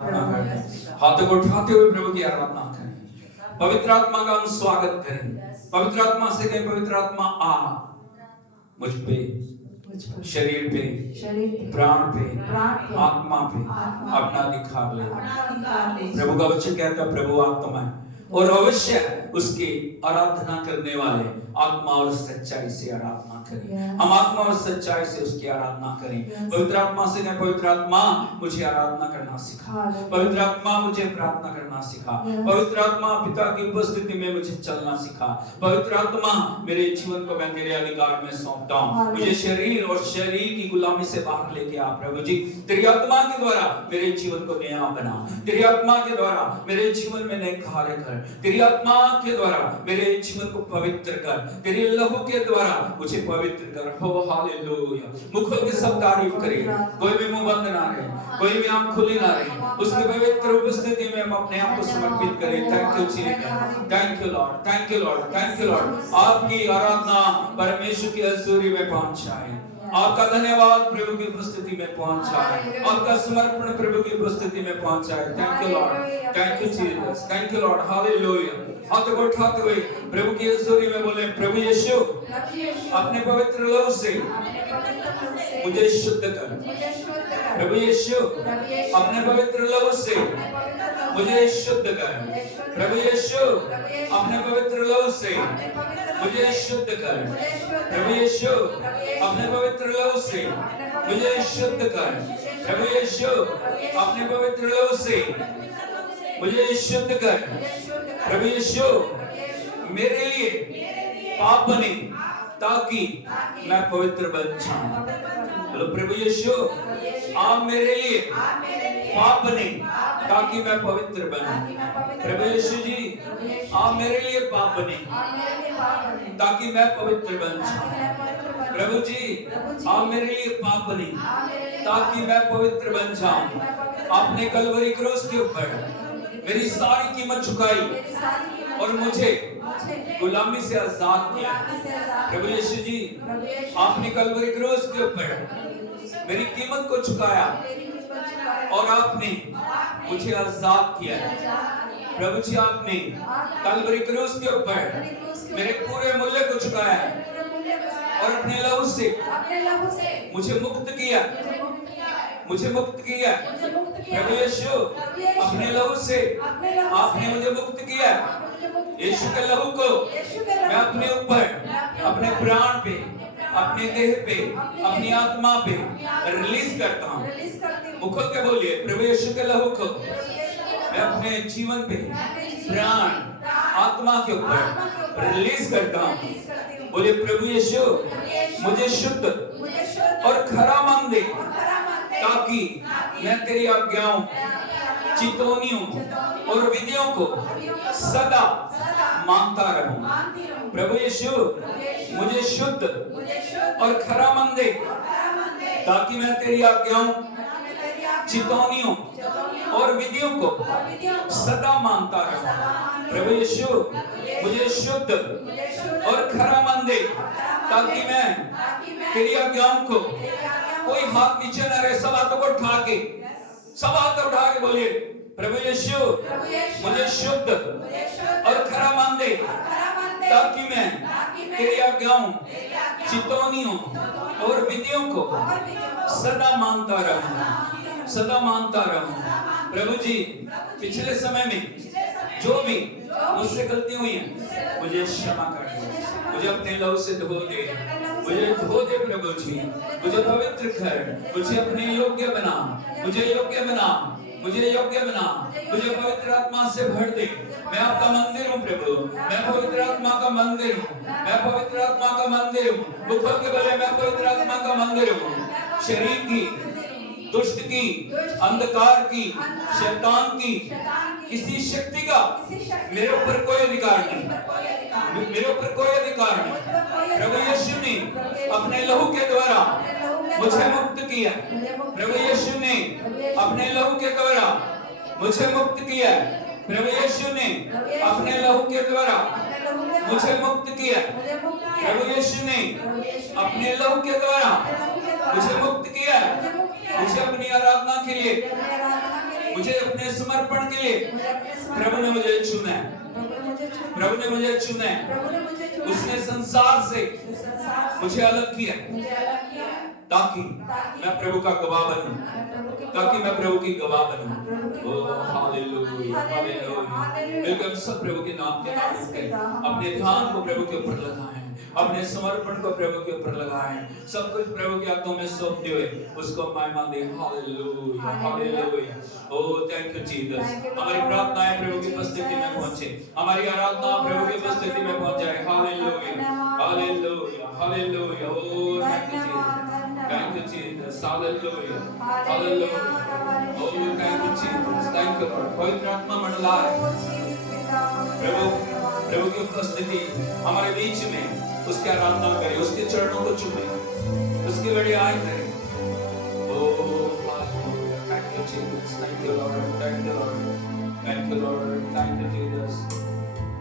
हाथों को उठाते हुए प्रभु की आराधना करें, पवित्र आत्मा का हम स्वागत करें। पवित्र आत्मा से कहें, पवित्र आत्मा आ मुझ पे, शरीर पे, प्राण पे, आत्मा पे अपना अधिकार ले। प्रभु का वचन कहता है, प्रभु आत्मा है और अवश्य उसकी आराधना करने वाले आत्मा और सच्चाई से आराधना करें। हम आत्मा और सच्चाई से उसकी आराधना करें। पवित्र आत्मा से कहें, पवित्र आत्मा मुझे आराधना करना सिखा, पवित्र आत्मा मुझे प्रार्थना करना सिखा, पवित्र आत्मा पिता की उपस्थिति में मुझे चलना सिखा, पवित्र आत्मा मेरे जीवन को मैं तेरे अधिकार में सौंपता हूँ। मुझे शरीर और शरीर की गुलामी से बाहर लेके आ प्रभु जी। तेरी आत्मा के द्वारा मेरे जीवन को नया बना, तेरी आत्मा के द्वारा मेरे जीवन में नए कार्य कर, तेरी आत्मा के द्वारा मेरे जीवन को पवित्र कर, तेरे लहू के द्वारा मुझे पवित्र कर। हो हालेलुया। मुख खोल के सब तारीफ करें, कोई भी मुंह बंद ना रहे, कोई भी आंख खुली ना रहे, उसके पवित्र उपस्थिति में हम अपने आप को समर्पित करें। Thank you Jesus, thank you Lord, thank you Lord, thank you Lord. आपकी आराधना परमेश्वर की हजूरी में पहुंच जाए। आपका धन्यवाद प्रभु की उपस्थिति में पहुंच जाए, आपका समर्पण प्रभु की उपस्थिति में पहुंच जाए। Thank you Lord, thank you Jesus, thank you Lord, hallelujah. हाथ को उठाते हुए प्रभु की हजूरी में बोले, प्रभु यीशु अपने पवित्र लहू से मुझे शुद्ध कर। प्रभु यीशु अपने पवित्र लहू से मुझे शुद्ध कर। प्रभु यीशु अपने पवित्र लहू से मुझे शुद्ध कर। प्रभु यीशु अपने पवित्र लहू से मुझे शुद्ध कर। प्रभु यीशु अपने पवित्र लहू से मुझे शुद्ध कर। प्रभु यीशु मेरे लिए पाप बने ताकि मैं पवित्र बन जाऊं। बोलो प्रभु यीशु आप मेरे लिए पाप बने ताकि मैं पवित्र बनूं। प्रभु यीशु जी आप मेरे लिए पाप बने ताकि मैं पवित्र बन जाऊं। प्रभु जी आप मेरे लिए पाप बने ताकि मैं पवित्र बन जाऊं। आपने कलवरी क्रूस के ऊपर मेरी सारी कीमत चुकाई और मुझे गुलामी से आजाद किया। प्रभु यीशु जी आपने कलवरी क्रूस के ऊपर मेरी कीमत को चुकाया और आपने मुझे आजाद किया। प्रभु जी आपने कलवरी क्रूस के ऊपर मेरे पूरे मूल्य को चुकाया और अपने लहू से मुझे मुक्त किया, मुझे मुक्त किया। प्रभु यीशु अपने लहू से आपने मुझे मुक्त किया। यीशु के लहू को मैं अपने ऊपर, अपने प्राण पे, अपने देह पे, अपनी आत्मा पे रिलीज करता हूँ। मुख खोल के बोलिए, प्रभु यीशु के लहू को मैं अपने जीवन पे, प्राण, आत्मा के ऊपर रिलीज करता हूँ। बोलिए प्रभु यीशु मुझे शुद्ध और खरा मन दे ताकि मैं तेरी आज्ञाओं, चितौनियों और विधियों को सदा मानता रहूं। प्रभु यीशु मुझे शुद्ध और खरा मन दे ताकि मैं तेरी आज्ञाओं, चितौनियों और विधियों को सदा मानता रहूं। प्रभु यीशु मुझे शुद्ध और खरा मन दे ताकि मैं तेरी आज्ञाओं को, कोई हाथ नीचे न रहे, सब हाथों को उठा के, सब हाथ उठा के बोलिए, प्रभु यीशु मुझे शुद्ध और खरा मन दे ताकि मैं तेरी आज्ञाओं, चितौनियों और विधियों को सदा मानता रहूं, सदा मानता रहूं। प्रभु जी पिछले समय में जो भी मुझसे गलती हुई है मुझे क्षमा कर दे, मुझे अपने लहू से धो दे, मुझे धो दे प्रभु जी, मुझे पवित्र कर, मुझे अपने योग्य बना, मुझे योग्य बना, मुझे योग्य बना, मुझे पवित्र आत्मा से भर दे। मैं आपका मंदिर हूँ प्रभु, मैं पवित्र आत्मा का मंदिर हूँ, मैं पवित्र आत्मा का मंदिर हूँ। मुख खोल के बोले, मैं पवित्र आत्मा का मंदिर हूँ। शरीर की, दुष्ट की, अंधकार की, शैतान की किसी शक्ति का मेरे ऊपर कोई अधिकार नहीं, मेरे ऊपर कोई अधिकार नहीं। प्रभु यीशु ने अपने लहू के द्वारा मुझे मुक्त किया। प्रभु यीशु ने अपने लहू के द्वारा मुझे मुक्त किया। प्रभु यीशु ने अपने लहू के द्वारा मुझे मुक्त किया। प्रभु यीशु ने अपने लहू के द्वारा मुझे मुक्त किया। मुझे अपनी आराधना के लिए मुझे अपने समर्पण के लिए प्रभु ने मुझे चुना है, प्रभु ने मुझे चुना है। उसने संसार से मुझे अलग किया ताकि मैं प्रभु का गवाह बनूं, ताकि मैं प्रभु की गवाह बनूं। Oh hallelujah, hallelujah. बिल्कुल सब प्रभु के नाम के नाम करें, अपने ध्यान को प्रभु के ऊपर लगाएं, अपने समर्पण को प्रभु के ऊपर लगाएं, सब कुछ प्रभु के हाथों में सौंपते हुए उसको महिमा दें। Hallelujah, hallelujah. Oh thank you Jesus. हमारी प्रार्थनाएं प्रभु की उपस्थिति में पहुंचे, हमारी आराधना प्रभु की उपस्थिति में पहुंच जाए। Hallelujah, hallelujah, hallelujah. Oh thank you Jesus, thank you Jesus. Hallelujah, hallelujah. Oh thank you Jesus, thank you Lord. पवित्र आत्मा मंडलाए प्रभु की उपस्थिति हमारे बीच में, उसकी आराधना करें, उसके चरणों को चूमें, उसकी बड़ाई करें। Oh hallelujah, thank you Jesus, thank you Lord, thank you Lord, thank you Lord, thank you Jesus.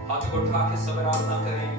हाथ को उठा के सब आराधना करें।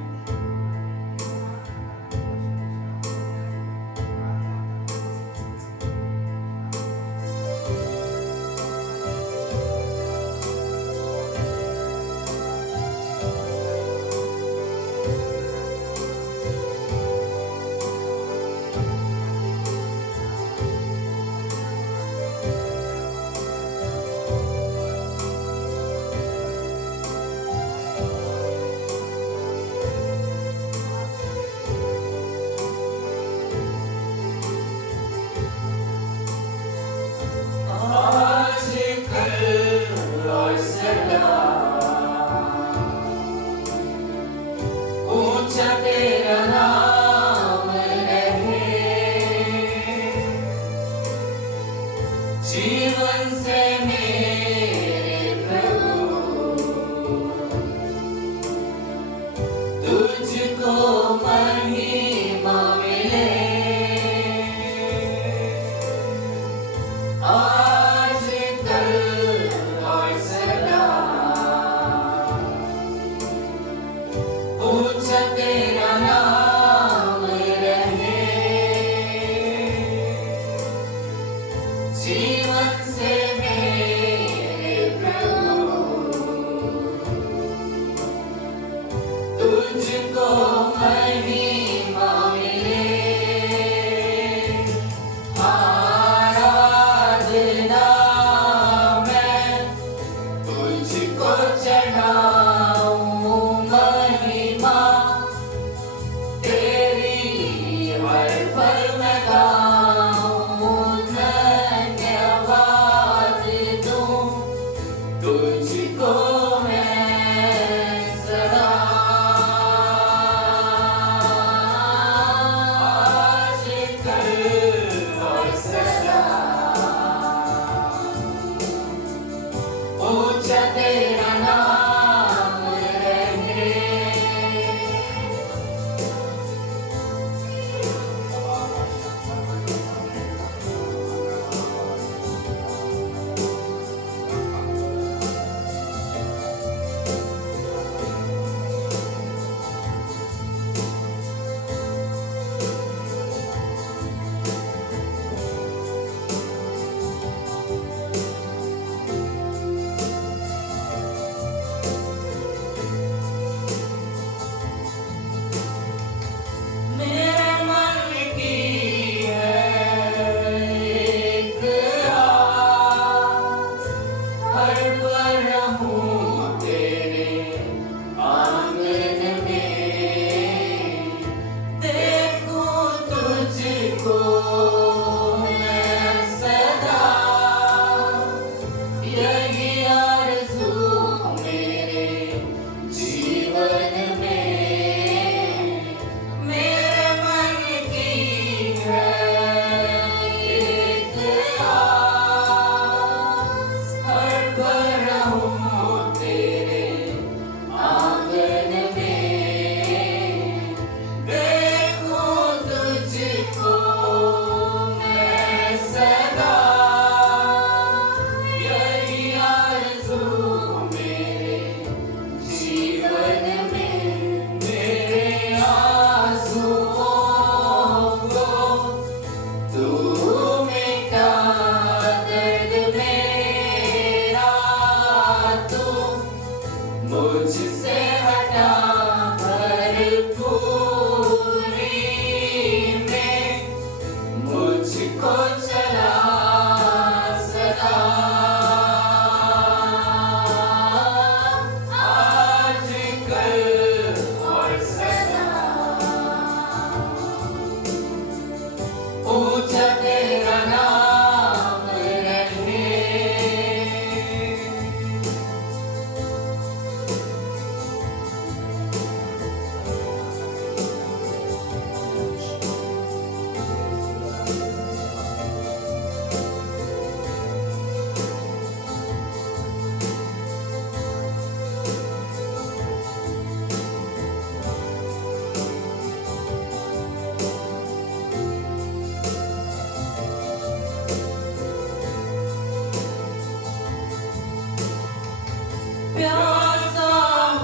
प्यासा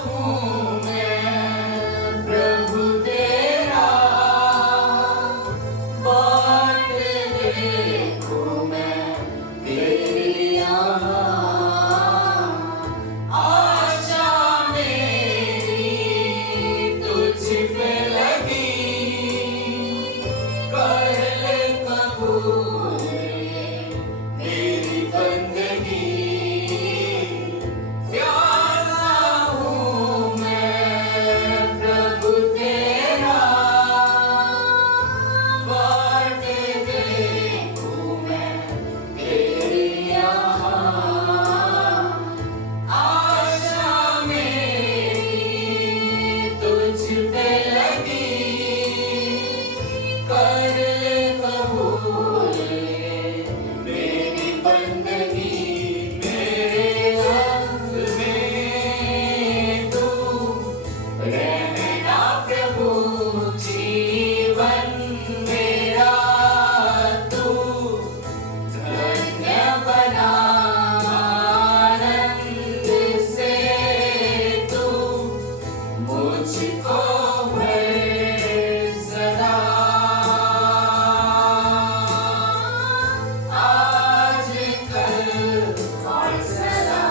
हूँ मैं प्रभु तेरा, बाट देखूं मैं तेरी यहाँ। आशा मेरी तुझ पे लगी, कर ले कबूल मेरी बंदगी। प्यासा हूँ मैं प्रभु तेरा, बाट देखूं मैं तेरी यहाँ। आशा मेरी तुझ पे लगी, कर ले कबूल मेरी बंदगी। मेरे अंग में तू रहना प्रभु, जीवन मेरा तू धन्य बना। आनंद से तू मुझको भर सदा। आज कल और सदा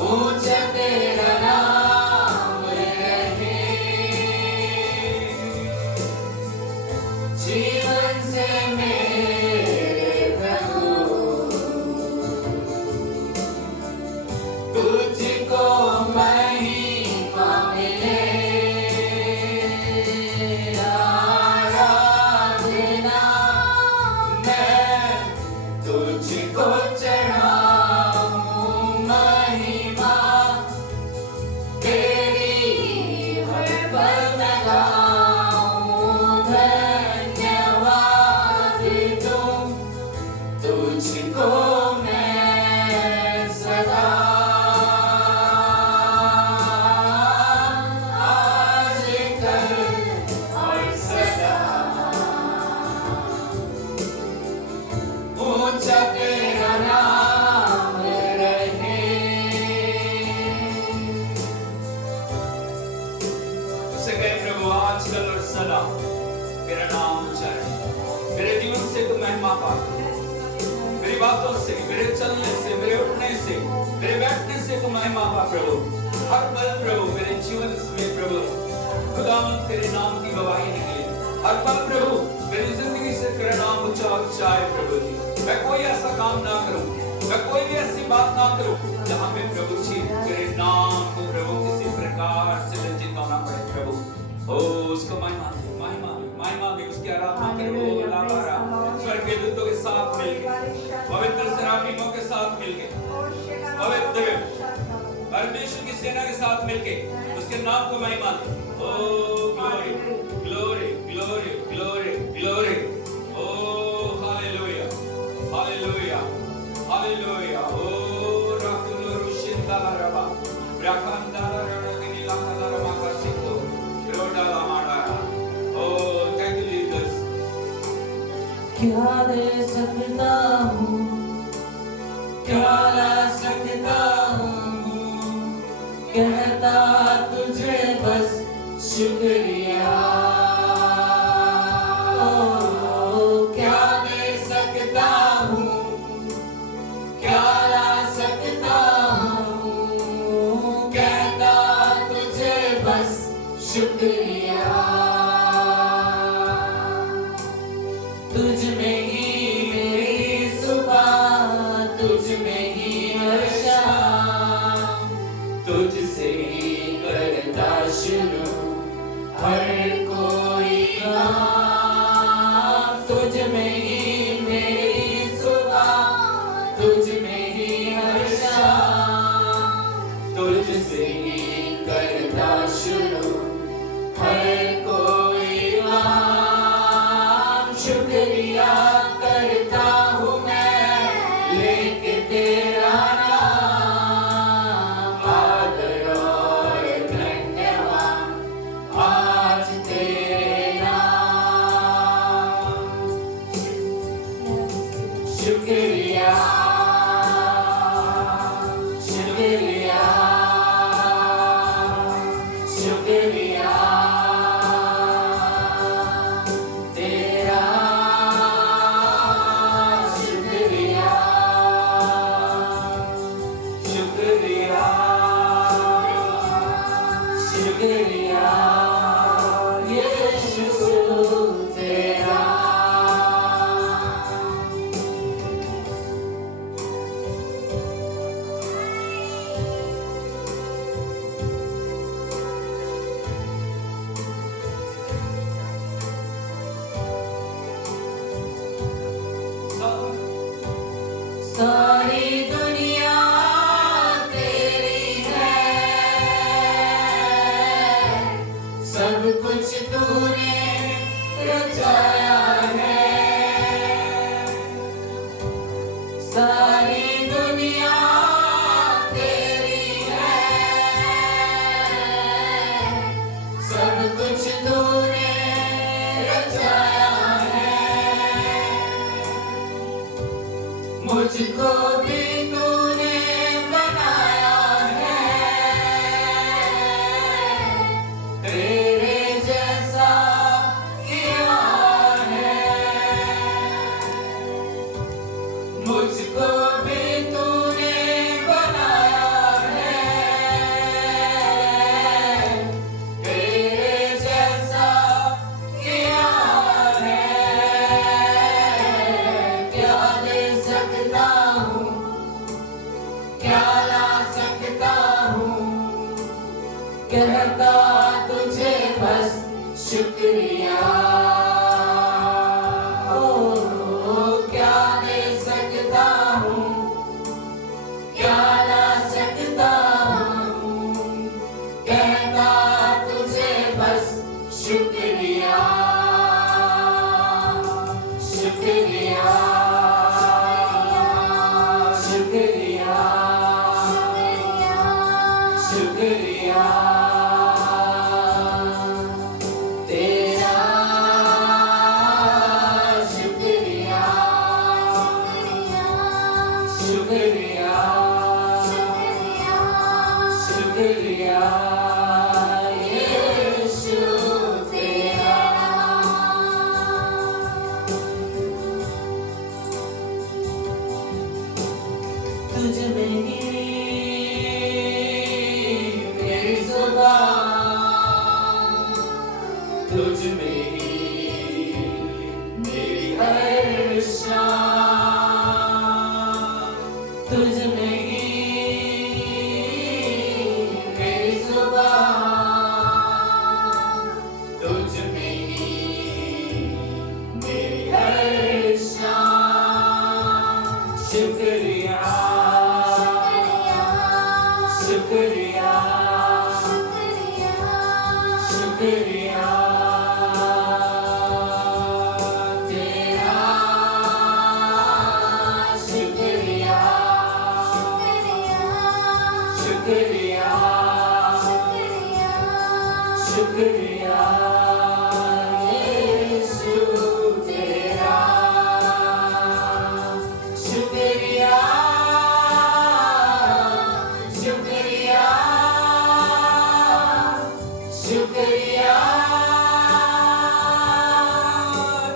ऊंचा तेरा नाम रहे, जीवन से मेरे प्रभु। तुझको महिमा मिले, आराधना मैं तुझको चढ़ाऊं। महिमा तेरी हर पल मैं गाऊं। धन्यवाद दूं तुझको मैं सदा। आज कल और सदा ऊंचा तेरा नाम रहे। उसे कहे प्रभु आजकल और सदा मेरा नाम ऊंचा रहे। मेरे जीवन से तू महिमा पा, मेरी बातों से, मेरे चलने से, मेरे उठने से, मेरे बैठने से तू महिमा पा प्रभु। हर पल प्रभु मेरे जीवन में प्रभु खुदावंद तेरे नाम की गवाही निकले। हर पल प्रभु मेरी जिंदगी से तेरा नाम ऊंचा ऊंचा है प्रभु जी। मैं कोई ऐसा काम ना करूं, मैं कोई भी ऐसी बात ना करूं जहां पे प्रभु जी तेरे नाम को प्रभु किसी प्रकार से लज्जित होना पड़े प्रभु। ओ उसको महिमा दे, महिमा दे, महिमा दे, उसकी आराधना करो। लाबारा स्वर्ग के दूतों के साथ मिलके, पवित्र सराफीमों के साथ मिलके, पवित्र परमेश्वर की सेना के साथ मिलके उसके नाम को महिमा दे। Oh glory glory glory glory glory. Oh hallelujah hallelujah hallelujah. Oh राकुलो शिंदाला रबा ब्राखंदाला रडगनी लाखला रबा का सिको रोडाला माडारा। Oh thank you Jesus. क्या दे सकता हूँ, क्या ला सकता हूँ, कहता तुझे बस शुक्रिया। ओ क्या दे सकता हूँ, क्या ला सकता हूँ, कहता तुझे बस शुक्रिया। तुझ में ही मेरी सुबह, तुझ में ही हर शाम, तुझसे ही करता शुरू हर कोई काम। तुझ में ही मेरी सुबह, तुझ में ही हर शाम, तुझसे ही करता शुरू हर कोई काम। शुक्रिया करता हूँ मैं लेके तेरा नाम। आदर और धन्यवाद आज तेरे नाम। शुक्रिया सारी दुनिया तेरी है, सब कुछ तूने रचाया है, मुझको भी तूने बनाया है, तेरे जैसा किया है, मुझको भी तूने बनाया है, तेरे जैसा किया है, क्या दे सकता हूँ, क्या ला सकता हूँ, कहता तुझे बस शुक्रिया। ओ क्या दे सकता हूँ, क्या ला सकता हूँ, कहता तुझे बस शुक्रिया, शुक्रिया, शुक्रिया, शुक्रिया तेरा, शुक्रिया, शुक्रिया, शुक्रिया यीशु तेरा। तुझ में ही मेरी जुबान, तुझ में ही मेरी हर शान, तुझ में ही मेरी जुबान, तुझ में ही मेरी हर शान, शुक्रिया, शुक्रिया, शुक्रिया तेरा, शुक्रिया, शुक्रिया, शुक्रिया यीशु तेरा, शुक्रिया, शुक्रिया, शुक्रिया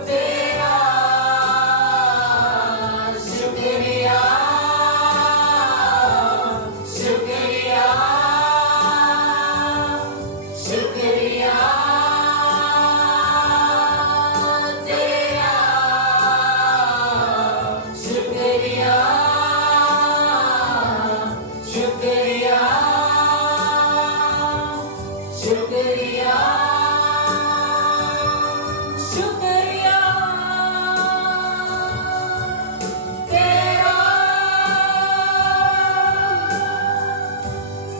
तेरा, शुक्रिया, शुक्रिया, शुक्रिया तेरा, शुक्रिया, शुक्रिया, शुक्रिया, शुक्रिया तेरा।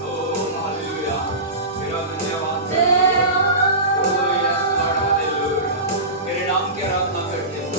ओ हालेलुया, तेरा धन्यवाद। तेरा ओ यस लॉर्ड, हालेलुया। तेरे नाम की आराधना करते हैं,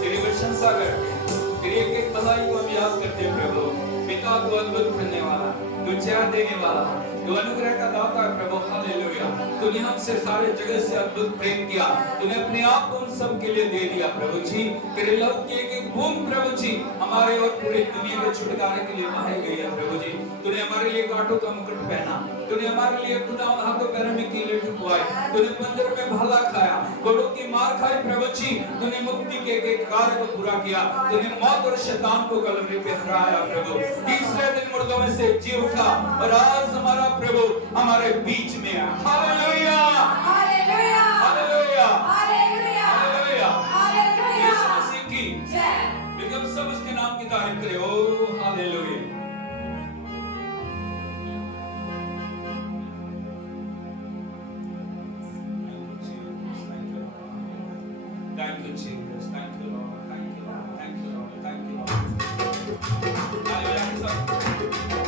तेरी प्रशंसा करते हैं, तेरी एक एक भलाई को हम याद करते हैं प्रभु। पिता तू अद्भुत करने वाला, तू जय देने वाला, तू अनुग्रह का दाता है प्रभु। हालेलुया, तूने हमसे सारे जगत से अद्भुत प्रेम किया, तूने अपने आप को उन सब के लिए दे दिया प्रभु जी। तेरे लव की एक एक बूंद प्रभु जी हमारे और पूरी दुनिया के छुटकारे के लिए बहाई गई है प्रभु जी। तूने हमारे लिए कांटों का मुकुट पहना, तूने हमारे लिए खुदा हाथों पैरों में कीले ठुकवाए, तूने पंजरों में भाला खाया, घोड़ों की मार खाई प्रभु जी। तूने मुक्ति के एक कार्य को पूरा किया, तूने मौत और शैतान को कलवरी पे हराया प्रभु। तीसरे दिन मुर्दों में से जी उठा और आज हमारा प्रभु हमारे बीच में है। Hallelujah, hallelujah, hallelujah, hallelujah, hallelujah. Hallelujah. यीशु मसीह की जय। लेकिन हम सब उसके नाम की तारीफ करें। ओ hallelujah. Thank you, Jesus. Thank you, Lord. Thank you, Lord. Thank you, Lord. Thank you, Lord. Hallelujah.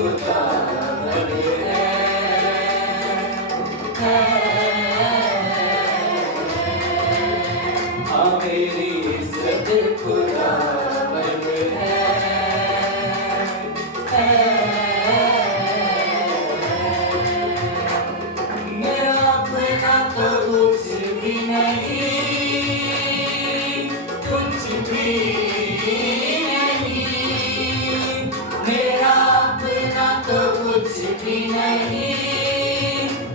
खुदावन है। हाँ मेरी इज्जत खुदावन है। मेरा अपना तो कुछ भी नहीं, कुछ भी नहीं। मेरा अपना तो कुछ भी नहीं,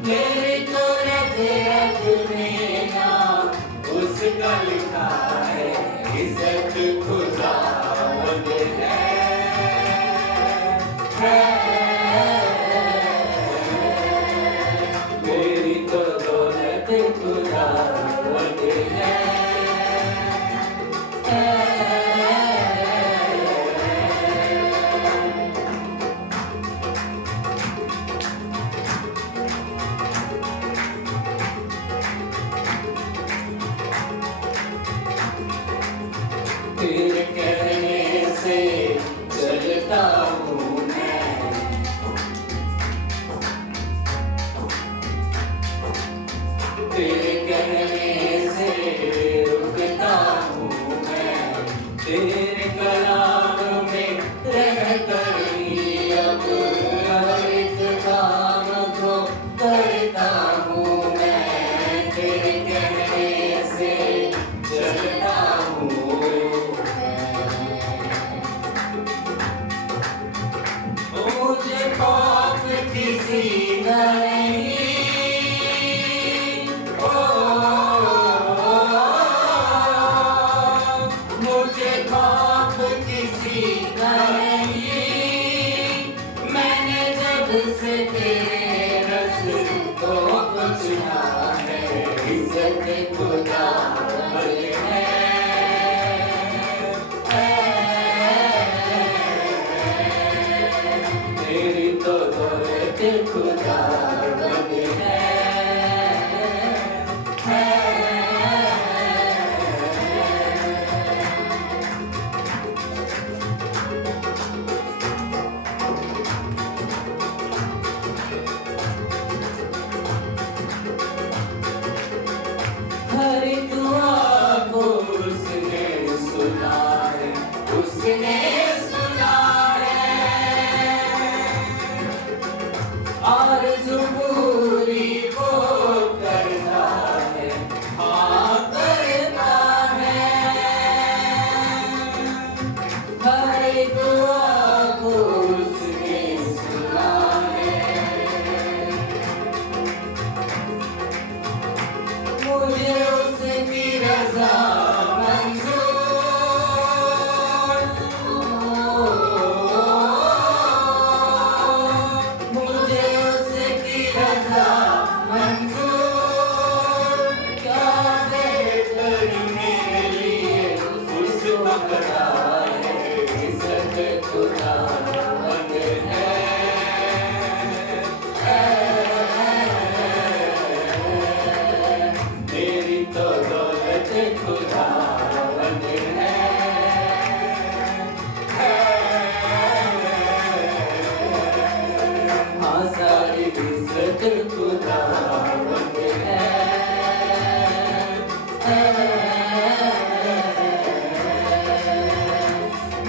मेरे तो रग रग में नाम उसका लिखा है। इज्जत खुदावंद है। मेरी तो दौलत खुदावंद है। तेरे कहने से चलता हूँ मैं, तेरे कहने से रुकता हूँ मैं। तेरे कलाम में रह कर ही अब हर एक काम को करता हूँ मैं। तेरे कहने से चलता हूँ। मुझे खौफ किसी का नहीं, ओ, मुझे खौफ किसी का नहीं। मैंने जब से तेरे रसूलों को चुना है। इज्जत खुदावंद है। तेरी तो दौलत खुदावंद है। हर दुआ को उसने सुना है, उसने सुना है। आरज़ू पूरी वो करता है, हाँ करता है। हर दुआ को उसने सुना है। मुझे उसकी रज़ा मंज़ूर, मुझे उसकी रज़ा मंज़ूर। क्या बेहतर मेरे लिए उसको पता है। इज्जत खुदावंद है। मेरी तो दौलत खुदावंद है। हाँ सारी इज्जत खुदावंद है।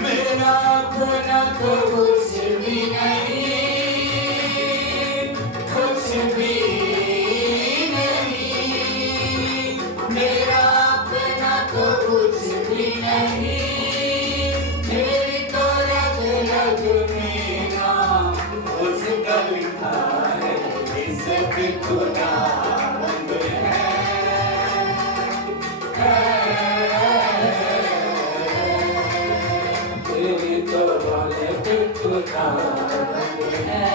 मेरा अपना तो कुछ भी नहीं, कुछ भी नहीं। मेरा अपना तो कुछ भी नहीं, मेरी तो रग रग में नाम उसका लिखा है। इज्जत खुदावंद है। तेरी तो दौलत खुदावंद है।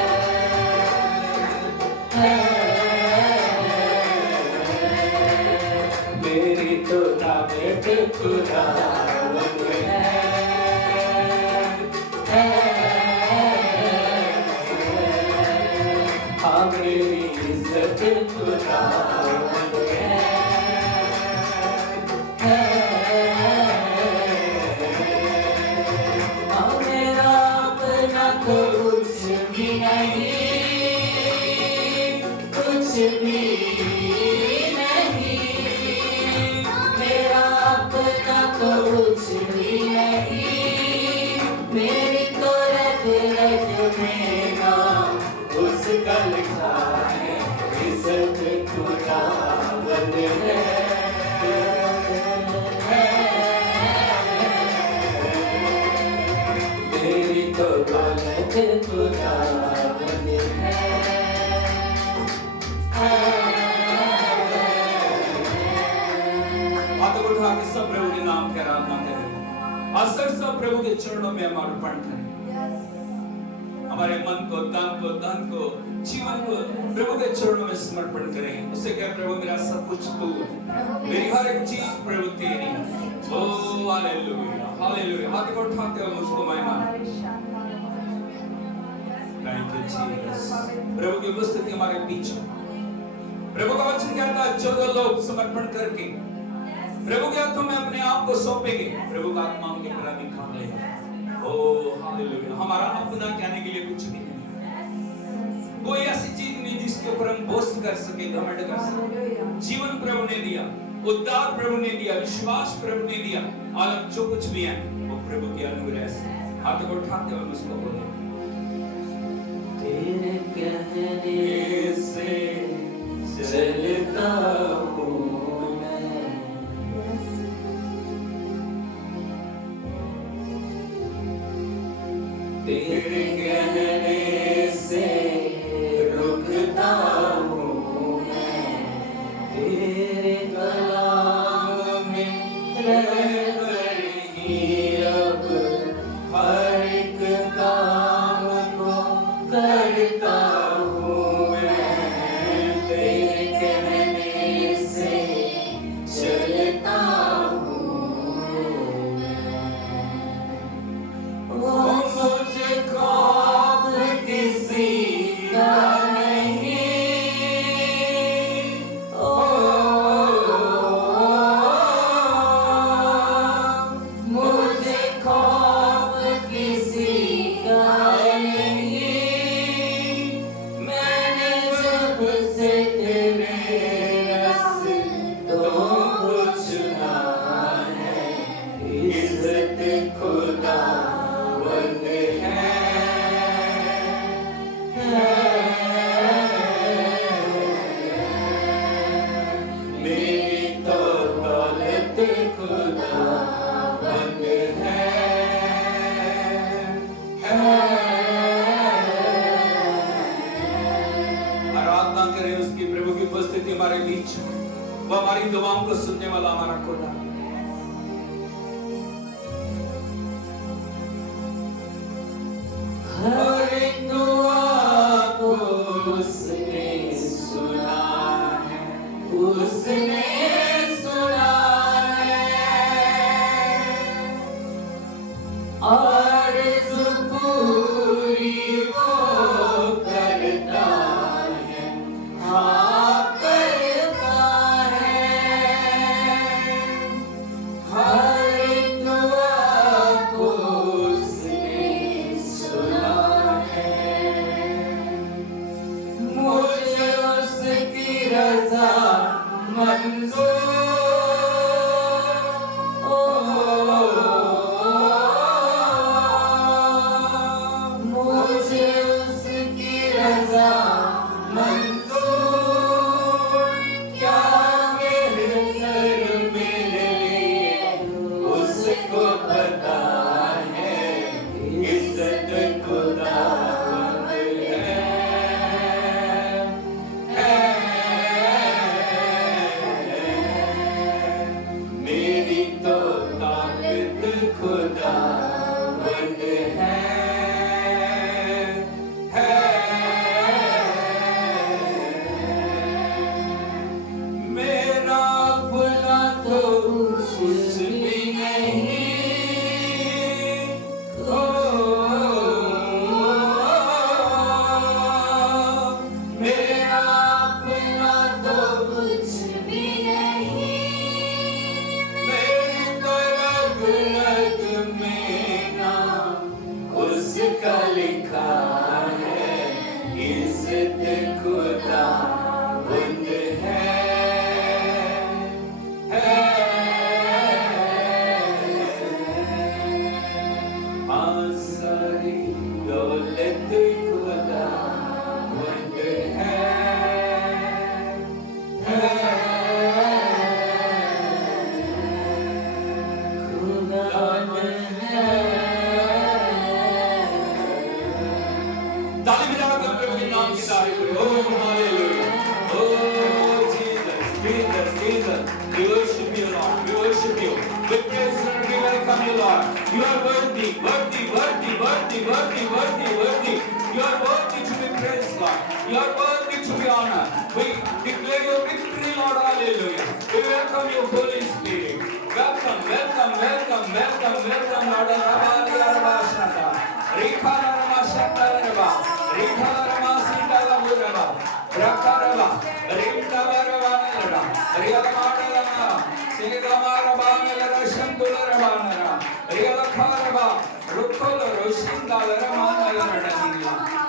मेरी तो दौलत खुदावंद है। हाँ मेरी इज्जत खुदावंद है। हाँ मेरा अपना तो कुछ भी खुदावन हाथ उठा के सब प्रभु के नाम की आराधना करें। असर सब प्रभु के चरणों में हम अर्पण करें। हमारे मन को, धन को, जीवन को प्रभु के चरणों में समर्पण करें। उसे कह प्रभु मेरा सब कुछ तू है, मेरी हर एक चीज प्रभु तेरी। ओ हालेलुया हालेलुया। हाथ को उठाते हुए मुझको महिमा। Thank you Jesus. प्रभु की उपस्थिति हमारे बीच में। प्रभु का वचन कहता है जो लोग समर्पण करके प्रभु के हाथों में अपने आप को सौंपेंगे, प्रभु का आत्मा उनके प्रति काम लेगा। ओ हालेलुया। हमारा अपना कहने के लिए कुछ भी नहीं, कोई ऐसी चीज नहीं जिसके ऊपर हम बोस्ट कर सके, घमंड कर सके। जीवन प्रभु ने दिया, उद्धार प्रभु ने दिया, विश्वास प्रभु ने दिया, और जो कुछ भी है वो प्रभु के अनुग्रह से। हाथ को उठाते हुए उसको बोले तेरे कहने से चलता हूँ मैं, तेरे कहने से रुकता हूँ मैं, तेरे कलाम में रहकर ही अब हर एक काम को करता हूँ मैं, तेरे कहने से चलता हूँ मैं। ओ मुझे खौफ किसी का नहीं, मुझे खौफ किसी का नहीं, मैंने जब से तेरे रास्तों को चुना है, इज्जत खुदावंद है। मेरी तो दौलत खुदावंद है। आराधना करें उसकी। प्रभु की उपस्थिति हमारे बीच, वो हमारी दुआओं को सुनने वाला हमारा खुदा। हर एक दुआ को उसने सुना है, उसने सुना है, और पूरी वो करता है, हाँ करता है। हर एक दुआ को उसने सुना है, मुझे उसकी रज़ा मंजूर। मुझे उसकी रज़ा मंजूर, क्या बेहतर मेरे लिए उसको पता है, इज्जत खुदावंद मेरी तो ताकत खुदावंद है। मेरा अपना तो कुछ भी नहीं, मेरा अपना तो कुछ भी नहीं, मेरी तो रग welcome you, Holy Spirit. Welcome, welcome, welcome, welcome, welcome, Lord. Rabba, Rabba, Shanta. Rikha, Rabba, Shanta, Rabba. Rikha, Rabba, Sita, Rabba. Rakha, Rabba. Rikha, Rabba, Rabba. Riyama, Rabba. Sirama, Rabba, Rabba, Shantu, Rabba, Rabba. Riyakha, Rabba. Rukkol, Roshinda, Rabba, Rabba.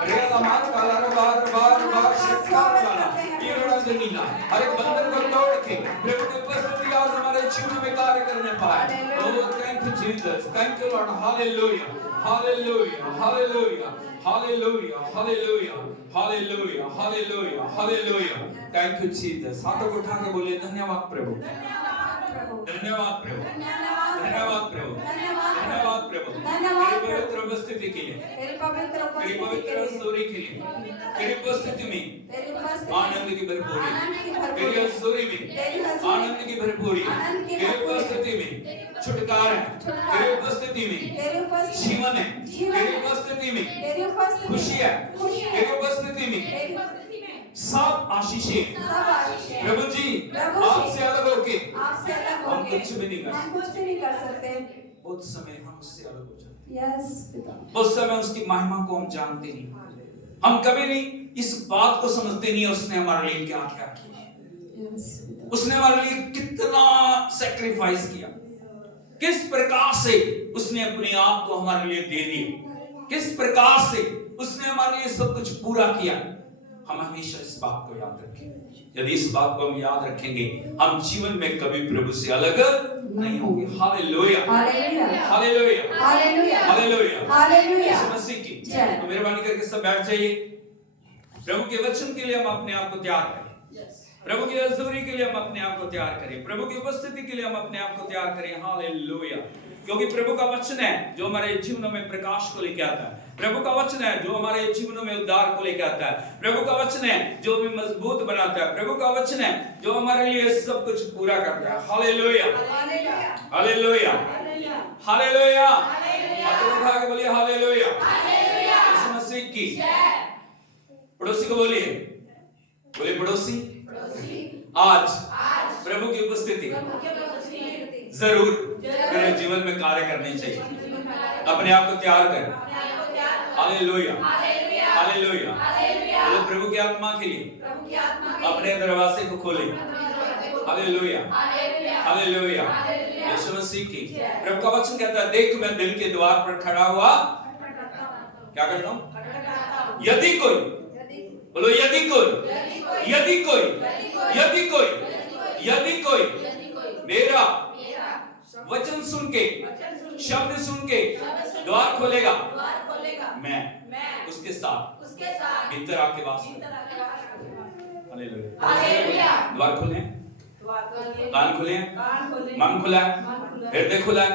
Riyama, Rabba, Rabba, Rabba, Shikha, Rabba. हर एक बंधन को तोड़ के प्रभु की उपस्थिति आज हमारे जीवन में कार्य करने पाए। Oh, thank you Jesus, thank you Lord, hallelujah, hallelujah, hallelujah, hallelujah, hallelujah, hallelujah, hallelujah, hallelujah. Thank you Jesus. हाथों को उठा के बोलिए धन्यवाद प्रभु, धन्यवाद प्रभु, धन्यवाद प्रभु, धन्यवाद प्रभु, तेरी पवित्र उपस्थिति के लिए, तेरी पवित्र स्तुति के लिए, तेरी उपस्थिति में आनंद की भरपूरी, तेरी स्तुति में आनंद की भरपूरी, तेरी उपस्थिति में छुटकारा है, तेरी उपस्थिति में जीवन है, तेरी उपस्थिति में खुशी है, तेरी उपस्थिति में सब आशीषें। प्रभु जी आपसे अलग होके हम कुछ भी नहीं कर सकते। उस समय हम उससे अलग हो जाते हैं। उस समय उसकी महिमा को हम जानते नहीं, हम कभी नहीं इस बात को समझते नहीं उसने हमारे लिए क्या क्या किया, उसने हमारे लिए कितना सैक्रिफाइस किया, किस प्रकार से उसने अपने आप को हमारे लिए दे दिया, किस प्रकार से उसने हमारे लिए सब कुछ पूरा किया। हम हमेशा इस बात को याद रखें। यदि इस बात को हम याद रखेंगे हम जीवन में कभी प्रभु से अलग नहीं होंगे। Hallelujah, hallelujah, hallelujah, hallelujah, hallelujah, hallelujah. यीशु मसीह की तो मेहरबानी करके सब बैठ जाइए। प्रभु के वचन के लिए हम अपने आप को तैयार करें, प्रभु की हज़ूरी के लिए हम अपने आप को तैयार करें, प्रभु की उपस्थिति के लिए हम अपने आप को तैयार करें। हालेलुया, क्योंकि प्रभु का वचन है जो हमारे जीवनों में प्रकाश को लेकर आता है, प्रभु का वचन है जो हमारे जीवनों में उद्धार को लेकर आता है, प्रभु का वचन है जो हमें मजबूत बनाता है, प्रभु का वचन है जो हमारे लिए सब कुछ पूरा करता है। हालेलुया, हालेलुया, हालेलुया, हाथ उठा के बोलिए हालेलुया, यीशु मसीह की। पड़ोसी को बोलिए, बोलिए पड़ोसी आज प्रभु की उपस्थिति जरूर मेरे जीवन में कार्य करनी चाहिए। अपने आप को तैयार कर। हालेलुया, हालेलुया, बोलो प्रभु की आत्मा के लिए अपने दरवाजे को खोले। हालेलुया, हालेलुया, यीशु मसीह की। प्रभु का वचन कहता है देख मैं दिल के द्वार पर खड़ा हुआ क्या करता हूँ, यदि कोई, बोलो यदि कोई, यदि कोई, यदि कोई, यदि कोई मेरा वचन सुन के, शब्द सुन के द्वार खोलेगा, मैं उसके साथ भीतर आके वास करूंगा। हालेलुया, द्वार खोले, कान खोले, मन खुला है, हृदय खुला है।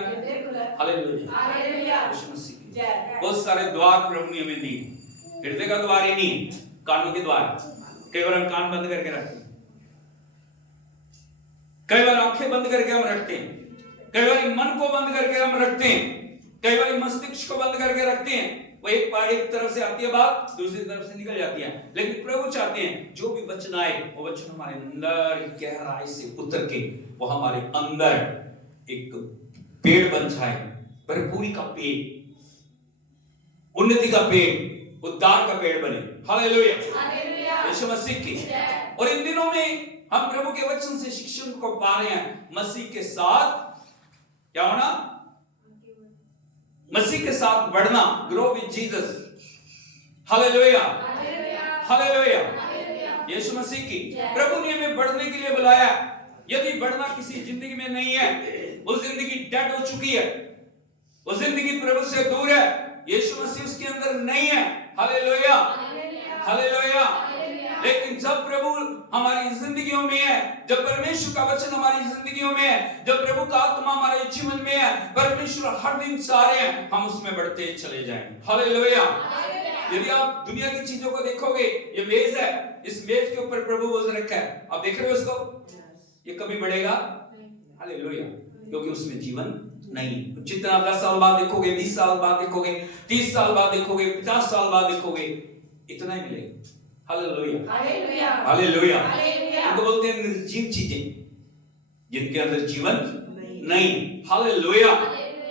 हालेलुया, यीशु मसीह की। बहुत सारे द्वार प्रभु ने हमें दिए, हृदय का द्वार ही नहीं, कानों के द्वार। कई बार हम कान बंद करके रखते हैं, कई बार आंखें बंद करके हम रखते हैं, कई बार मन को बंद करके हम रखते हैं, कई बार मस्तिष्क को बंद करके रखते हैं। वो एक तरफ से आती है बात, दूसरी तरफ से निकल जाती है। लेकिन प्रभु चाहते हैं जो भी वचन आए वो वचन हमारे अंदर गहराई से उतर के वो हमारे अंदर एक पेड़ बन जाए, भरपूरी का पेड़, उन्नति का पेड़, उद्धार का पेड़ बने। हालेलुया, यीशु मसीह की। और इन दिनों में हम प्रभु के वचन से शिक्षण को पा रहे हैं। मसीह के साथ क्या होना, मसीह के साथ बढ़ना, grow with Jesus. Hallelujah, hallelujah, यीशु मसीह की। प्रभु ने हमें बढ़ने के लिए बुलाया। यदि बढ़ना किसी जिंदगी में नहीं है, वो जिंदगी डेड हो चुकी है, वो जिंदगी प्रभु से दूर है, यीशु मसीह उसके अंदर नहीं है। Hallelujah, hallelujah. लेकिन जब प्रभु हमारी जिंदगियों में है, जब परमेश्वर का वचन हमारी जिंदगियों में है, जब प्रभु का आत्मा हमारे जीवन में है, परमेश्वर हर दिन चाह रहे हैं हम उसमें बढ़ते चले जाएंगे। हालेलुया। यदि आप दुनिया की चीजों को देखोगे, ये मेज है, इस मेज के ऊपर प्रभु बोझ रखा है, आप देख रहे हो इसको, ये कभी बढ़ेगा? हालेलुया, क्योंकि उसमें जीवन नहीं। जितना 10 साल बाद देखोगे, 20 साल बाद देखोगे, 30 साल बाद देखोगे, 50 साल बाद देखोगे, इतना ही मिलेगा। Hallelujah, hallelujah, hallelujah. उनको बोलते हैं निर्जीव चीजें। जिनके अंदर जीवन नहीं। हालेलुया।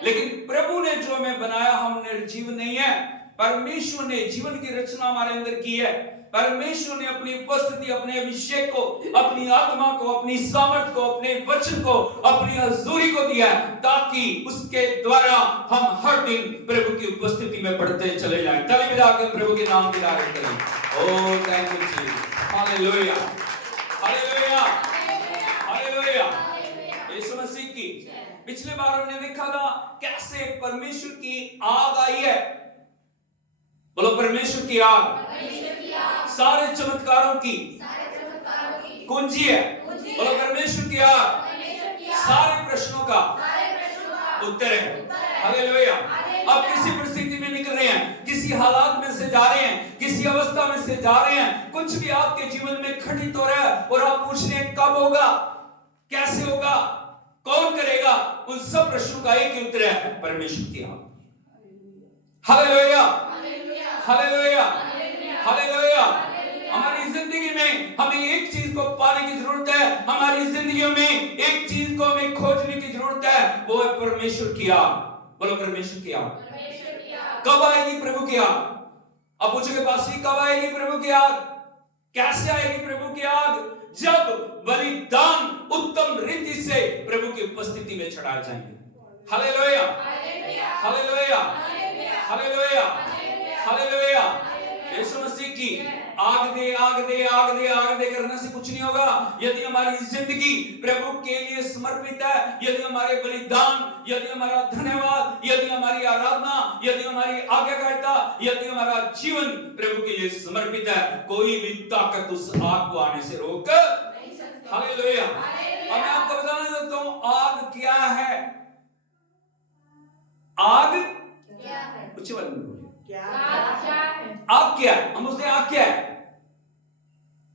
लेकिन प्रभु ने जो हमें बनाया, हम निर्जीव नहीं है। परमेश्वर ने जीवन की रचना हमारे अंदर की है। परमेश्वर ने अपनी उपस्थिति, अपने अभिषेक को, अपनी आत्मा को, अपनी सामर्थ को, अपने वचन को, अपनी हजूरी को दिया है, ताकि उसके द्वारा हम हर दिन प्रभु की उपस्थिति में बढ़ते चले जाएं। ताली बजाकर प्रभु के नाम की तारीफ करें। ओह थैंक यू जी। Hallelujah, hallelujah, hallelujah. यीशु मसीह की पिछले बार हमने देखा था कैसे परमेश्वर की आग आई है। बोलो परमेश्वर की आग सारे चमत्कारों की कुंजी है। बोलो परमेश्वर की आग सारे प्रश्नों का उत्तर है। हालेलुया। आप किसी परिस्थिति में निकल रहे हैं, किसी हालात में से जा रहे हैं, किसी अवस्था में से जा रहे हैं, कुछ भी आपके जीवन में घटित हो रहा है और आप पूछ रहे हैं कब होगा, कैसे होगा, कौन करेगा, उन सब प्रश्नों का एक ही उत्तर है, परमेश्वर की आग। Hallelujah, hallelujah, hallelujah. हमारी जिंदगी में हमें एक चीज को पाने की जरूरत है, हमारी जिंदगी में एक चीज को हमें खोजने की जरूरत है, वो है परमेश्वर की आग। बोलो परमेश्वर की आग। कब आएगी प्रभु की आग? अब पूछोगे पास्टर कब आएगी प्रभु की आग? कैसे आएगी प्रभु की आग? जब बलिदान उत्तम रीति से प्रभु की उपस्थिति में चढ़ाए जाएंगे। Hallelujah, hallelujah, hallelujah, hallelujah. यीशु मसीह की आग दे, आग दे, आग दे, आग दे करने से कुछ नहीं होगा। यदि हमारी जिंदगी प्रभु के लिए समर्पित है, यदि हमारे बलिदान, यदि हमारा धन्यवाद, यदि हमारी आराधना, यदि हमारी आज्ञाकारिता, यदि हमारा जीवन प्रभु के लिए समर्पित है, कोई भी ताकत उस आग को आने से रोक नहीं सकती। हालेलुया। अब मैं आपको बताना चाहता हूं आग क्या है। आग क्या है? कुछ बोलिए क्या है? आग क्या है? हम उसने आग क्या है?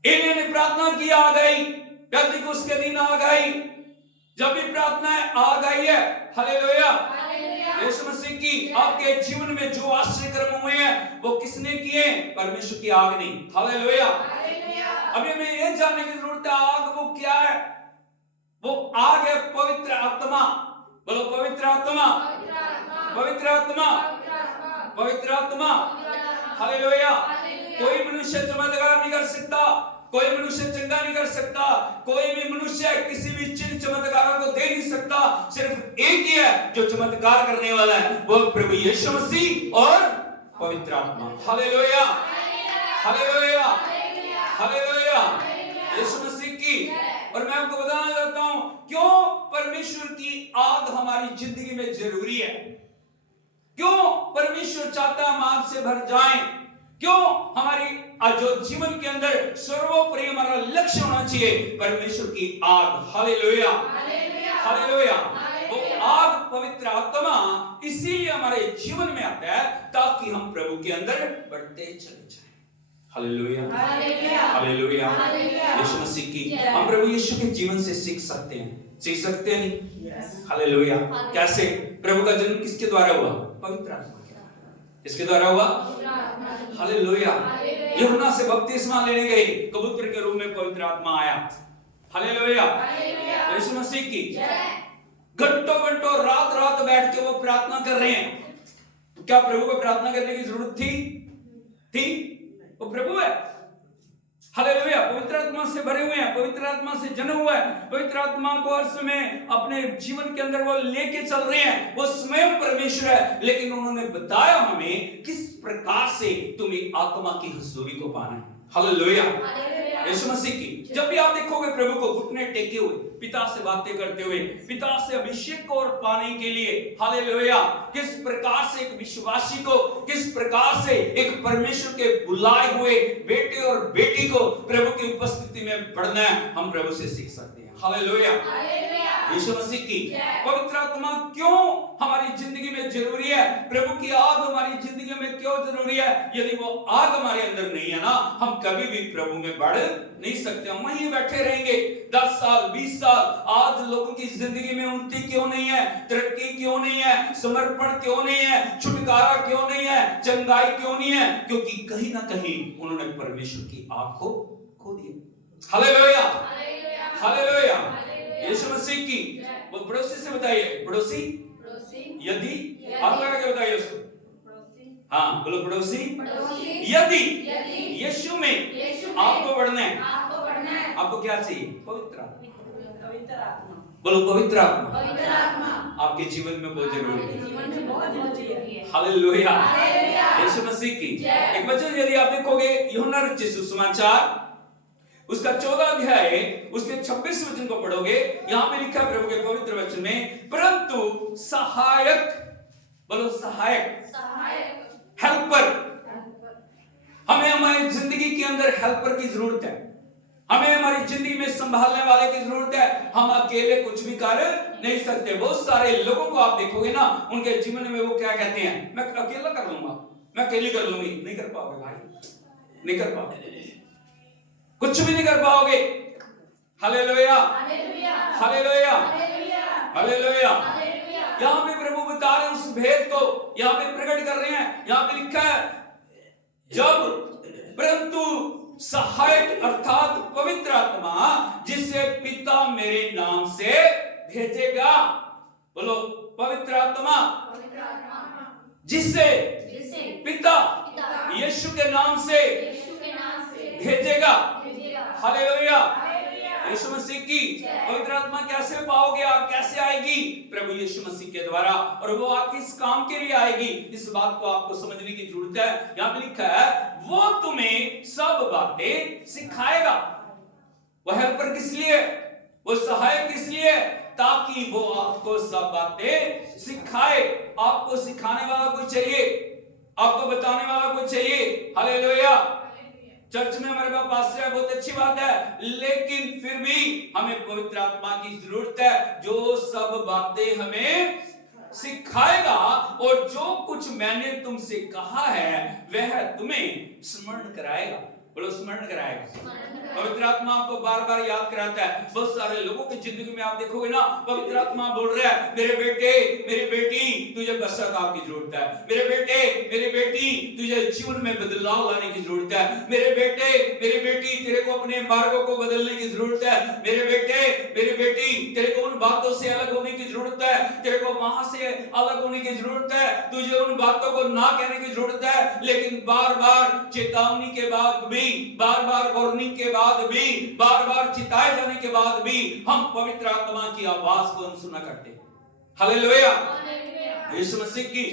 एलिय्याह ने प्रार्थना की, आग आई। पेंतिकुस्त के दिन आग आई। जब भी प्रार्थना है आग आई है। हालेलुया। यीशु मसीह की आपके जीवन में जो आश्चर्य कर्म हुए हैं वो किसने किए? परमेश्वर की आग ने। हालेलुया। अभी हमें ये जानने की जरूरत है आग वो क्या है। वो आग है पवित्र आत्मा। बोलो पवित्र आत्मा, पवित्र आत्मा, पवित्र आत्मा। हालेलुया। कोई मनुष्य चमत्कार नहीं कर सकता, कोई मनुष्य चंगा नहीं कर सकता, कोई भी मनुष्य किसी भी चिन्ह चमत्कारों को दे नहीं सकता। सिर्फ एक ही है जो चमत्कार करने वाला है, वो प्रभु यीशु मसीह और पवित्र आत्मा। Hallelujah, hallelujah, hallelujah. यीशु मसीह की। और मैं आपको बताना चाहता हूं क्यों परमेश्वर की आग हमारी जिंदगी में जरूरी है। क्यों परमेश्वर चाहता है हम आग से भर जाएं। क्यों हमारी जो जीवन के अंदर सर्वोपरि हमारा लक्ष्य होना चाहिए परमेश्वर की आग। Hallelujah, hallelujah. वो आग पवित्र आत्मा इसीलिए हमारे जीवन में आता है ताकि हम प्रभु के अंदर बढ़ते चले जाएं। Hallelujah, hallelujah. यीशु मसीह की हम प्रभु यीशु के जीवन से सीख सकते हैं, सीख सकते हैं नहीं? हालेलुया। कैसे? प्रभु का जन्म किसके द्वारा हुआ? पवित्र आत्मा। किसके द्वारा हुआ? हालेलुया। यूहन्ना से बपतिस्मा लेने गए, कबूतर के रूप में पवित्र आत्मा आया। हालेलुया। यीशु मसीह की घंटों घंटों रात रात बैठ के वो प्रार्थना कर रहे हैं। क्या प्रभु को प्रार्थना करने की जरूरत थी? वो प्रभु है। हालेलुया। पवित्र आत्मा से भरे हुए हैं, पवित्र आत्मा से जन्म हुआ है, पवित्र आत्मा को हर समय अपने जीवन के अंदर वो लेके चल रहे हैं। वो स्वयं परमेश्वर है, लेकिन उन्होंने बताया हमें किस प्रकार से तुम्हें आत्मा की हुजूरी को पाना है। हालेलुया। यीशु मसीह की जब भी आप देखोगे प्रभु को घुटने टेके हुए, पिता से बातें करते हुए, पिता से अभिषेक को और पाने के लिए, हालेलुया, किस प्रकार से एक विश्वासी को, किस प्रकार से एक परमेश्वर के बुलाए हुए बेटे और बेटी को प्रभु की उपस्थिति में बढ़ना है, हम प्रभु से सीख सकते हैं। हालेलुया। यीशु मसीह की पवित्र आत्मा क्यों हमारी जिंदगी में जरूरी है? प्रभु की आग हमारी जिंदगी में क्यों जरूरी है? यदि वो आग हमारे अंदर नहीं है ना, हम कभी भी प्रभु में बढ़ नहीं सकते। हम वहीं बैठे रहेंगे 10 साल 20 साल। आज लोगों की जिंदगी में उन्नति क्यों नहीं है? तरक्की क्यों नहीं है? समर्पण क्यों नहीं है? छुटकारा क्यों नहीं है? चंगाई क्यों नहीं है? क्योंकि कहीं ना कहीं उन्होंने परमेश्वर की आग को खो दिया। Hallelujah, hallelujah. यीशु मसीह की। वो पड़ोसी से बताइए, पड़ोसी यदि, आप लगा के बताइए उसको। हाँ बोलो, पड़ोसी यदि यीशु में आपको बढ़ना है, आपको क्या चाहिए? पवित्र आत्मा। बोलो पवित्र आत्मा आपके जीवन में बहुत जरूरी है। हालेलुया, यीशु मसीह की। एक वचन यदि आप देखोगे यूहन्ना रचित सुसमाचार उसका 14 अध्याय उसके 26 वचन को पढ़ोगे, यहां पे लिखा प्रभु के पवित्र वचन में, परंतु सहायक, बोलो सहायक, हेल्पर, हमें हमारी जिंदगी के अंदर हेल्पर की जरूरत है। हमें हमारी जिंदगी में संभालने वाले की जरूरत है। हम अकेले कुछ भी कर नहीं सकते। बहुत सारे लोगों को आप देखोगे ना, उनके जीवन में वो क्या कहते हैं, मैं अकेला कर लूंगा, मैं अकेली कर लूंगी। नहीं कर पाओगे भाई, नहीं कर पाओगे, कुछ भी नहीं कर पाओगे। Hallelujah, hallelujah, hallelujah. यहाँ पे प्रभु बता रहे हैं उस भेद को, यहाँ पे प्रकट कर रहे हैं। यहाँ पे लिखा है, जब परंतु सहायक अर्थात पवित्र आत्मा जिसे पिता मेरे नाम से भेजेगा। बोलो पवित्र आत्मा जिसे पिता यीशु के नाम से भेजेगा। हालेलुया, यीशु मसीह की पवित्र आत्मा कैसे पाओगे आप, कैसे आएगी? प्रभु यीशु मसीह के द्वारा, और वो आपके इस काम के लिए आएगी। इस बात को आपको समझने की जरूरत है। यहाँ पे लिखा है, वो तुम्हें सब बातें सिखाएगा। वो हेल्पर किस लिए, वो सहायक किस लिए? ताकि वो आपको सब बातें सिखाए। आपको सिखाने वाला कोई चाहिए, आपको बताने वाला कोई चाहिए। हालेलुया। चर्च में हमारे पास पास्टर है, बहुत अच्छी बात है, लेकिन फिर भी हमें पवित्र आत्मा की जरूरत है, जो सब बातें हमें सिखाएगा और जो कुछ मैंने तुमसे कहा है वह तुम्हें स्मरण कराएगा। बोलो स्मरण कराएगा। पवित्र आत्मा आपको बार बार याद कराता है। बहुत सारे लोगों की जिंदगी में आप देखोगे ना, पवित्र आत्मा बोल रहा है, मेरे बेटे मेरी बेटी तुझे पश्चाताप की जरूरत है, मेरे बेटे मेरी बेटी तुझे जीवन में बदलाव लाने की जरूरत है, मेरे बेटे मेरी बेटी तेरे को अपने मार्गों को बदलने की जरूरत है, मेरे बेटे मेरी बेटी तेरे को उन बातों से अलग होने की जरूरत है, तेरे को वहां से अलग होने की जरूरत है, तुझे उन बातों को ना कहने की जरूरत है। लेकिन बार बार चेतावनी के बाद भी, बार बार वार्निंग के बाद भी, बार बार चिताए जाने के बाद भी हम पवित्र आत्मा की आवाज को अनसुना करते हैं। हालेलुया, यीशु मसीह की।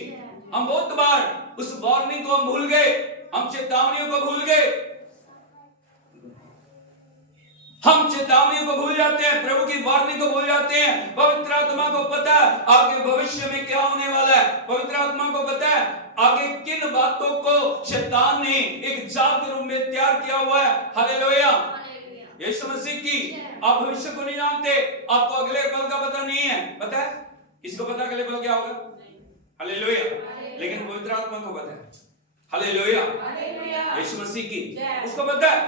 हम बहुत बार उस वार्निंग को हम भूल गए, हम चेतावनियों को भूल गए, हम चेतावनी को भूल जाते हैं, प्रभु की वार्निंग को भूल जाते हैं। पवित्र आत्मा को पता है आपके भविष्य में क्या होने वाला है। पवित्र आत्मा को पता है आगे किन बातों को शैतान ने एक जाल के रूप में तैयार किया हुआ है। हालेलुया, यीशु मसीह की। आप भविष्य को नहीं जानते, आपको अगले पल का पता नहीं है। पता है किसको पता अगले पल क्या होगा? हालेलुया, लेकिन पवित्र आत्मा को पता है। हालेलुया, यीशु मसीह की, उसको पता है,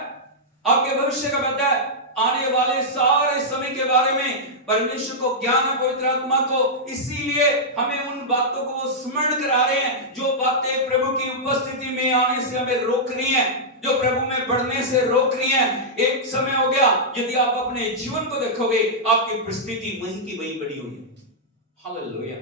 आपके भविष्य का पता है, आने वाले सारे समय के बारे में परमेश्वर को ज्ञान है, पवित्र आत्मा को। इसीलिए हमें उन बातों को वो स्मरण करा रहे हैं जो बातें प्रभु की उपस्थिति में आने से हमें रोक रही हैं, जो प्रभु में बढ़ने से रोक रही हैं। एक समय हो गया, यदि आप अपने जीवन को देखोगे, आपकी परिस्थिति वहीं की वहीं बड़ी हुई है। Hallelujah,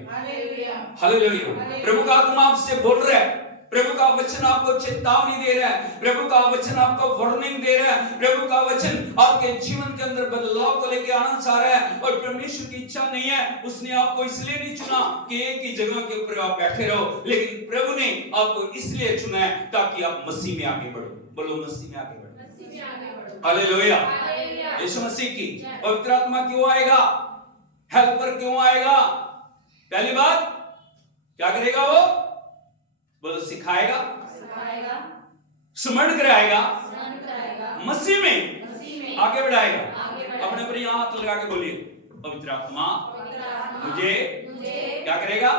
hallelujah. प्रभु का आत्मा आपसे बोल रहा है, प्रभु का वचन आपको चेतावनी दे रहा है, प्रभु का वचन आपको वार्निंग दे रहा है, प्रभु का वचन आपके जीवन के अंदर बदलाव को लेकर आना चाह रहा है। और परमेश्वर की इच्छा नहीं है, उसने आपको इसलिए नहीं चुना कि एक ही जगह के ऊपर आप बैठे रहो, लेकिन प्रभु ने आपको इसलिए चुना है ताकि आप मसीह में आगे बढ़ो। बोलो मसीह में आगे बढ़ो। हालेलुया, यीशु मसीह की। पवित्र आत्मा क्यों आएगा? हेल्पर क्यों आएगा? पहली बात क्या करेगा वो? बोलो सिखाएगा, स्मरण कराएगा, मसीह में आगे बढ़ाएगा। अपने पर यहां हाथ लगा के बोलिए, पवित्र आत्मा मुझे क्या करेगा?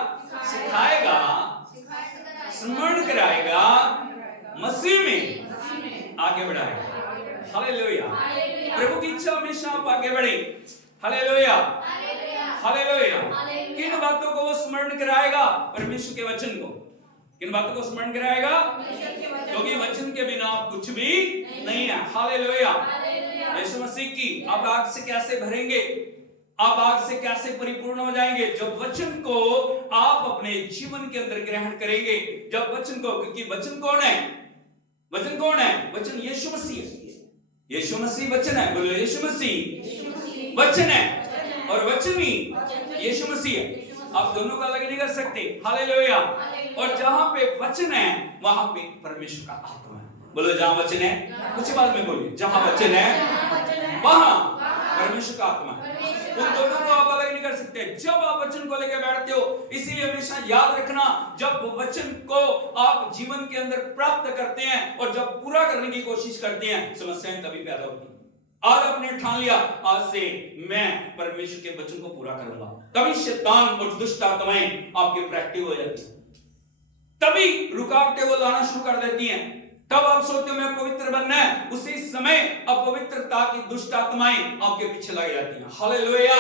सिखाएगा, स्मरण कराएगा, मसीह में आगे बढ़ाएगा। हालेलुया, प्रभु की इच्छा हमेशा आप आगे बढ़े। Hallelujah, hallelujah. किन बातों को वो स्मरण कराएगा? परमेश्वर के वचन को। किन बातों को स्मरण कराएगा? क्योंकि वचन के बिना कुछ भी नहीं है। हालेलुया, यीशु मसीह की। आप आग से कैसे भरेंगे? आप आग से कैसे परिपूर्ण हो जाएंगे? जब वचन को आप अपने जीवन के अंदर ग्रहण करेंगे। जब वचन को, क्योंकि वचन कौन है? वचन कौन है? वचन यीशु मसीह है। यीशु मसीह वचन है। बोलो यीशु मसीह वचन है और वचन ही यीशु मसीह है। आप दोनों का अलग नहीं कर सकते। हालेलुया। और जहां पे वचन है वहां पे परमेश्वर का आत्मा है। बोलो जहां वचन है, कुछ बात में बोलिए, जहां वचन है वहां परमेश्वर का आत्मा है। उन दोनों को आप अलग नहीं कर सकते। जब आप वचन को लेकर बैठते हो, इसीलिए हमेशा याद रखना, जब वचन को आप जीवन के अंदर प्राप्त करते हैं और जब पूरा करने की कोशिश करते हैं, समस्याएं तभी पैदा होती हैं। आज आपने ठान लिया, आज से मैं परमेश्वर के वचन को पूरा करूंगा, तभी शैतान और दुष्ट आत्माएं आपके प्रैक्टिव हो जाती हैं, तभी रुकावटें वो लाना शुरू कर देती हैं। तब आप सोचते हो मैं पवित्र बनना है, उसी समय अपवित्रता की दुष्ट आत्माएं आपके पीछे लग जाती हैं। हालेलुया।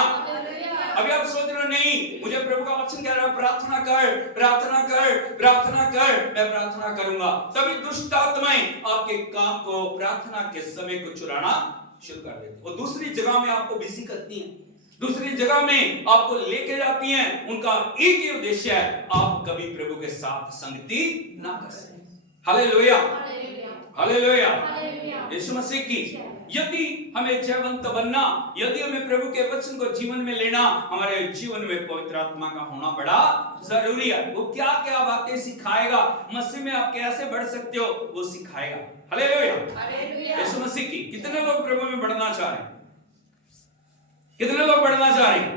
अभी आप सोच रहे हो नहीं, मुझे प्रभु का वचन कह रहा है प्रार्थना कर, प्रार्थना कर, प्रार्थना कर, मैं प्रार्थना करूंगा। तभी दुष्ट आत्माएं आपके काम को, प्रार्थना के समय को चुराना शुरू कर देती हैं और दूसरी जगह में आपको बिजी करती हैं, दूसरी जगह में आपको लेके जाती हैं। उनका एक ही उद्देश्य है, आप कभी प्रभु के साथ संगति ना कर सकें। Hallelujah, hallelujah. यीशु मसीह की, यदि हमें जयवंत बनना, यदि हमें प्रभु के वचन को जीवन में लेना, हमारे जीवन में पवित्र आत्मा का होना बड़ा जरूरी है। वो क्या क्या बातें सिखाएगा, मसीह में आप कैसे बढ़ सकते हो, वो सिखाएगा। हालेलुया। यीशु मसीह की। कितने लोग प्रभु में बढ़ना चाह रहे हैं? कितने लोग बढ़ना चाह रहे हैं?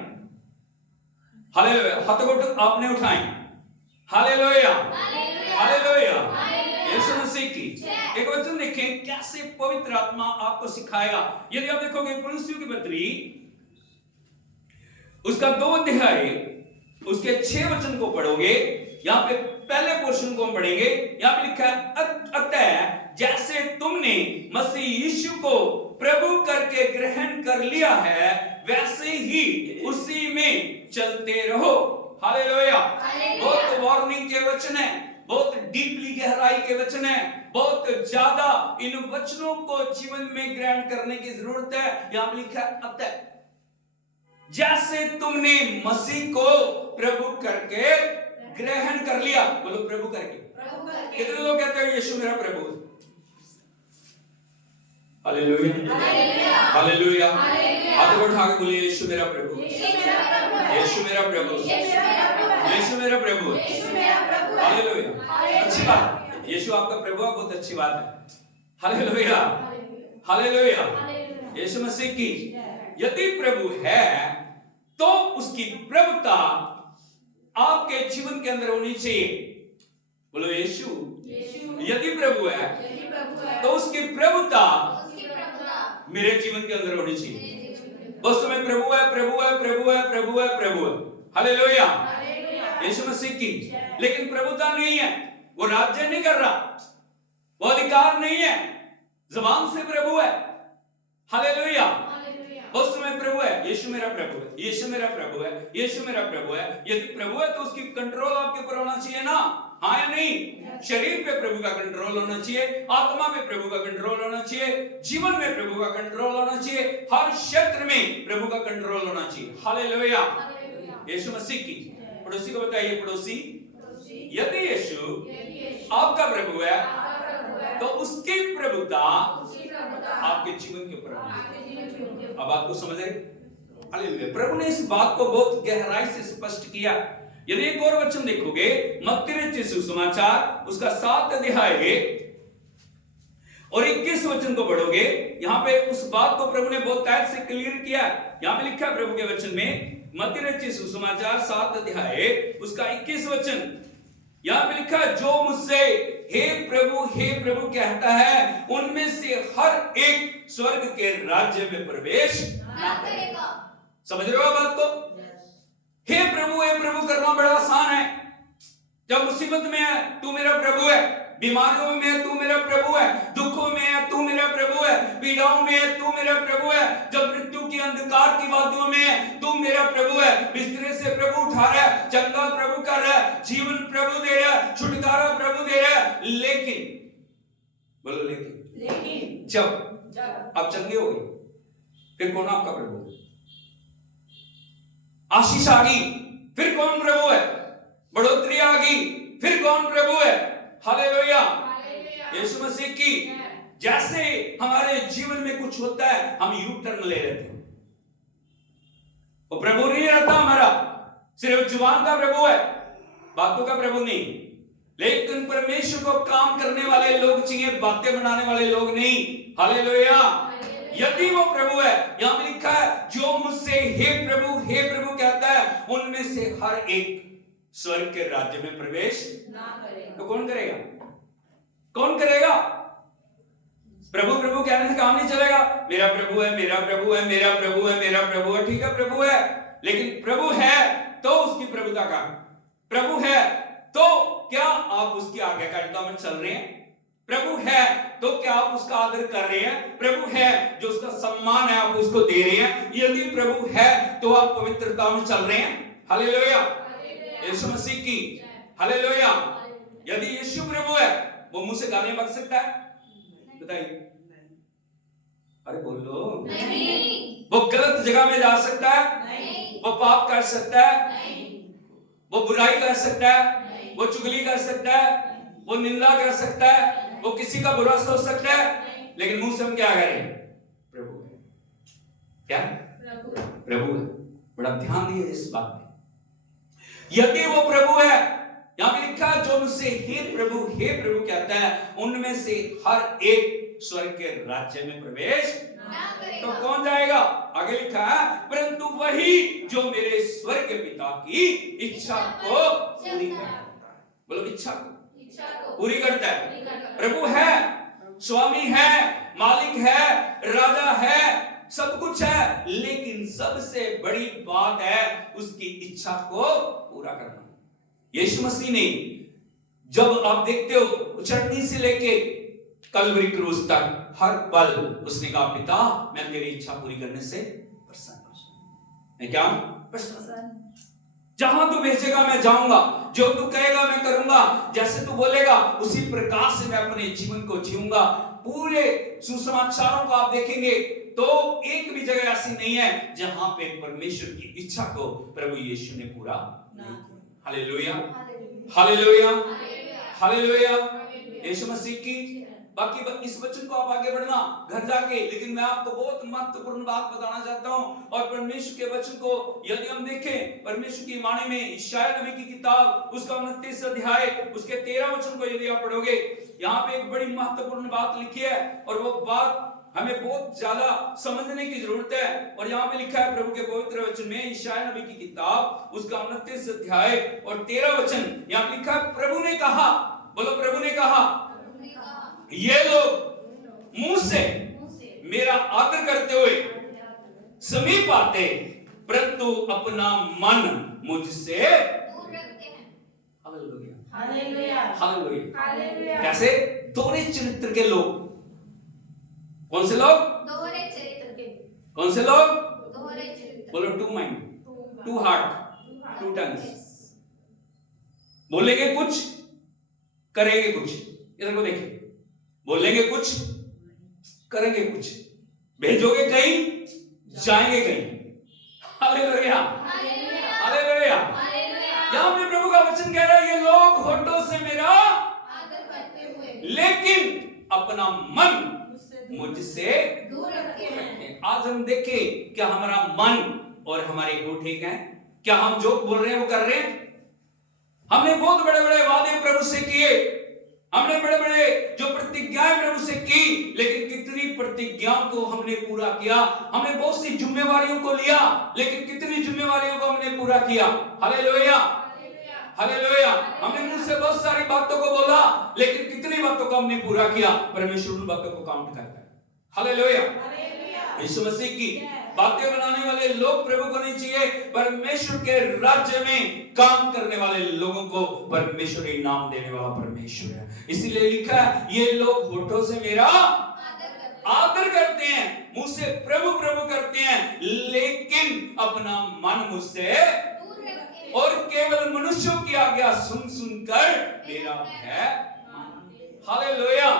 हालेलुया। हाथ को आपने उठाएं। Hallelujah, hallelujah. यीशु मसीह की। एक वचन देखें कैसे पवित्र आत्मा आपको सिखाएगा। यदि आप देखोगे कुलुस्सियों की पत्री उसका 2 अध्याय उसके 6 वचन को पढ़ोगे, यहां पे पहले पोर्शन को हम पढ़ेंगे। यहां पे लिखा है अतः जैसे तुमने मसीह यीशु को प्रभु करके ग्रहण कर लिया है, वैसे ही उसी में चलते रहो। हालेलुया। बहुत वार्निंग के वचन है, बहुत डीपली गहराई के वचन है, बहुत ज्यादा इन वचनों को जीवन में ग्रहण करने की जरूरत है। यहां पर लिखा है अतः जैसे तुमने मसीह को प्रभु करके ग्रहण कर लिया। बोलो प्रभु करके। कितने लोग कहते हैं यीशु मेरा प्रभु? Hallelujah, hallelujah. हाथ उठा के बोलिए यीशु मेरा प्रभु, यीशु मेरा प्रभु, यीशु मेरा प्रभु। हालेलुया। अच्छी बात, यीशु आपका प्रभु है, बहुत अच्छी बात है। Hallelujah, hallelujah. यीशु मसीह की। यदि प्रभु है तो उसकी प्रभुता आपके जीवन के अंदर होनी चाहिए। बोलो यीशु यदि प्रभु है तो उसकी प्रभुता मेरे जीवन के अंदर होनी चाहिए। बस तुम्हें प्रभु है, प्रभु है, प्रभु है, प्रभु है, प्रभु है। हालेलुया। यीशु मसीह की। लेकिन प्रभुता नहीं है, वो राज्य नहीं कर रहा, वो अधिकार नहीं है, जुबान से प्रभु है। हालेलुया। उस समय प्रभु है, यीशु मेरा प्रभु है, यीशु मेरा प्रभु है, यीशु मेरा प्रभु है। यदि प्रभु है तो उसकी कंट्रोल आपके ऊपर होना चाहिए ना, हाँ या नहीं? शरीर पे प्रभु का कंट्रोल होना चाहिए, आत्मा पे प्रभु का कंट्रोल होना चाहिए, जीवन में प्रभु का कंट्रोल होना चाहिए, हर क्षेत्र में प्रभु का कंट्रोल होना चाहिए। हालेलुया। यीशु मसीह की। पड़ोसी को बताइए, पड़ोसी यदि यीशु आपका प्रभु है तो उसकी प्रभुता आपके जीवन के ऊपर होनी चाहिए। अब बात को समझ रहे? हालेलुया। प्रभु ने इस बात को बहुत गहराई से स्पष्ट किया। यदि एक और वचन देखोगे, मत्ती रचित सुसमाचार उसका 7 अध्याय और 21 वचन को पढ़ोगे, यहां पे उस बात को प्रभु ने बहुत टाइट से क्लियर किया। यहां पे लिखा है प्रभु के वचन में, मत्ती रचित सुसमाचार 7 अध्याय उसका 21 वचन, यहां पे लिखा है जो मुझसे हे प्रभु कहता है, उनमें से हर एक स्वर्ग के राज्य में प्रवेश ना करेगा। समझ रहे हो बात को? हे प्रभु करना बड़ा आसान है। जब मुसीबत में है तू मेरा प्रभु है, बीमारियों में है तू मेरा प्रभु है, दुखों में है तू मेरा प्रभु है, पीड़ाओं में है तू मेरा प्रभु है, जब मृत्यु की अंधकार की वादियों में है तू मेरा प्रभु है। बिस्तरे से प्रभु उठा रहा है, चंगा प्रभु कर रहा है, जीवन प्रभु दे रहा है, छुटकारा प्रभु दे रहा है। लेकिन बोलो लेकिन जब आप चंगे हो गए, फिर कौन आपका प्रभु? आशीष आ गई, फिर कौन प्रभु है? बढ़ोतरी आ गई, फिर कौन प्रभु है? हालेलुया। यीशु मसीह की जैसे हमारे जीवन में कुछ होता है, हम यू टर्न ले लेते हैं। वो प्रभु नहीं रहता हमारा, सिर्फ जुबान का प्रभु है, बातों का प्रभु नहीं। लेकिन परमेश्वर को काम करने वाले लोग चाहिए, बातें बनाने वाले लोग नहीं। हालेलुया। यदि वो प्रभु है, यहां पे लिखा है जो मुझसे हे प्रभु कहता है, उनमें से हर एक स्वर्ग के राज्य में प्रवेश ना करेगा। तो कौन करेगा? कौन करेगा? प्रभु प्रभु कहने से काम नहीं चलेगा। मेरा प्रभु है, मेरा प्रभु है, मेरा प्रभु है, मेरा प्रभु है। ठीक है, प्रभु है, लेकिन प्रभु है तो उसकी प्रभुता का, प्रभु है तो क्या आप उसकी आज्ञाकारिता में चल रहे हैं? प्रभु है तो क्या आप उसका आदर कर रहे हैं? प्रभु है जो उसका सम्मान है आप उसको दे रहे हैं? यदि प्रभु है तो आप पवित्रता में चल रहे हैं। हालेलुया। यीशु मसीह की हालेलुया। यदि यीशु प्रभु है, वो मुंह से गालियां बक सकता है? बताइए, अरे बोलो। नहीं। वो गलत जगह में जा सकता है? नहीं। वो पाप कर सकता है? नहीं। वो बुराई कर सकता है? नहीं। वो चुगली कर सकता है? वो निंदा कर सकता है? वो किसी का बुरा सोच सकता है? लेकिन मुंह से हम क्या करें? प्रभु है। क्या? प्रभु है। बड़ा ध्यान दिए इस बात में। यदि वो प्रभु है, यहां पे लिखा है जो मुझसे हे प्रभु कहता है, उनमें से हर एक स्वर्ग के राज्य में प्रवेश ना करेगा। तो कौन जाएगा? आगे लिखा है परंतु वही जो मेरे स्वर्ग के पिता की इच्छा को पूरी करता है। बोलो, इच्छा को पूरी करता है। प्रभु है, स्वामी है, मालिक है, राजा है, सब कुछ है, लेकिन सबसे बड़ी बात है उसकी इच्छा को पूरा करना। यीशु मसीह ने, जब आप देखते हो चटनी से लेके कलवरी क्रूस तक, हर पल उसने कहा पिता मैं तेरी इच्छा पूरी करने से प्रसन्न हूं। मैं क्या हूं? प्रसन्न। जहां तू भेजेगा मैं जाऊंगा, जो तू कहेगा मैं करूंगा, जैसे तू बोलेगा उसी प्रकार से मैं अपने जीवन को जीऊंगा। पूरे सुसमाचारों को आप देखेंगे तो एक भी जगह ऐसी नहीं है जहां पे परमेश्वर की इच्छा को प्रभु यीशु ने पूरा नहीं किया। Hallelujah, hallelujah, hallelujah. यीशु मसीह की बाकी इस वचन को आप आगे बढ़ना घर जाके, लेकिन मैं आपको बहुत महत्वपूर्ण बात बताना चाहता हूं। और परमेश्वर के वचन को यदि हम देखें, परमेश्वर की वाणी में यशायाह नबी की किताब उसका 29 अध्याय उसके 13 वचन को यदि आप पढ़ोगे, यहाँ पे एक बड़ी महत्वपूर्ण बात लिखी है और वो बात हमें बहुत ज्यादा समझने की जरूरत है। और यहाँ पे लिखा है प्रभु के पवित्र वचन में, यशायाह नबी की किताब उसका 29 अध्याय और 13 वचन, यहाँ पे लिखा है प्रभु ने कहा, बोलो प्रभु ने कहा, ये लोग मुंह से मेरा आदर करते हुए समीप आते, परंतु अपना मन मुझसे दूर रखते हैं। Hallelujah, hallelujah, hallelujah. कैसे? दोहरे चरित्र के लोग। कौन से लोग? दोहरे चरित्र के। कौन से लोग? दोहरे चरित्र। बोलो, two mind, two heart, two tongues. बोलेंगे कुछ, करेंगे कुछ। इधर को देखिए, बोलेंगे कुछ, करेंगे कुछ, भेजोगे कहीं, जाएंगे कहीं। Hallelujah, hallelujah. यहां पे प्रभु का वचन कह रहा है ये लोग होठों से मेरा आदर करते हुए, लेकिन अपना मन मुझसे दूर रखते हैं। आज हम देखें क्या हमारा मन और हमारे होठ एक हैं? क्या हम जो बोल रहे हैं वो कर रहे हैं? हमने बहुत बड़े बड़े वादे प्रभु से किए, हमने बड़े बड़े जो प्रतिज्ञाएं प्रभु से की, लेकिन कितनी प्रतिज्ञाओं को हमने पूरा किया? हमने बहुत सी जिम्मेवारियों को लिया, लेकिन कितनी जिम्मेवारियों को हमने पूरा किया? Hallelujah, hallelujah. हमने मुंह से बहुत सारी बातों को बोला, लेकिन कितनी बातों को हमने पूरा किया? परमेश्वर उन बातों को काउंट करता है। हालेलुया, यीशु मसीह की बातें बनाने वाले लोग प्रभु को नहीं चाहिए, परमेश्वर के राज्य में काम करने वाले लोगों को परमेश्वर इनाम देने वाला परमेश्वर है। इसीलिए लिखा है ये लोग होठों से मेरा आदर करते हैं, मुंह से प्रभु प्रभु करते हैं, लेकिन अपना मन मुझसे दूर रखते हैं और केवल मनुष्यों की आज्ञा सुन सुनकर मेरा भय मानते। Hallelujah,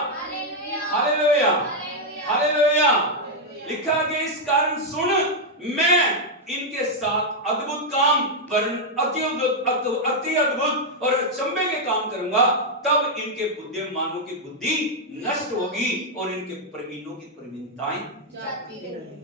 hallelujah, hallelujah. लिखा कि इस कारण सुन मैं इनके साथ अद्भुत काम, वरन अति अद्भुत और अचंभे के काम करूंगा, तब इनके बुद्धिमानों की बुद्धि नष्ट होगी और इनके प्रवीणों की प्रवीणताएं जाती रहेगी।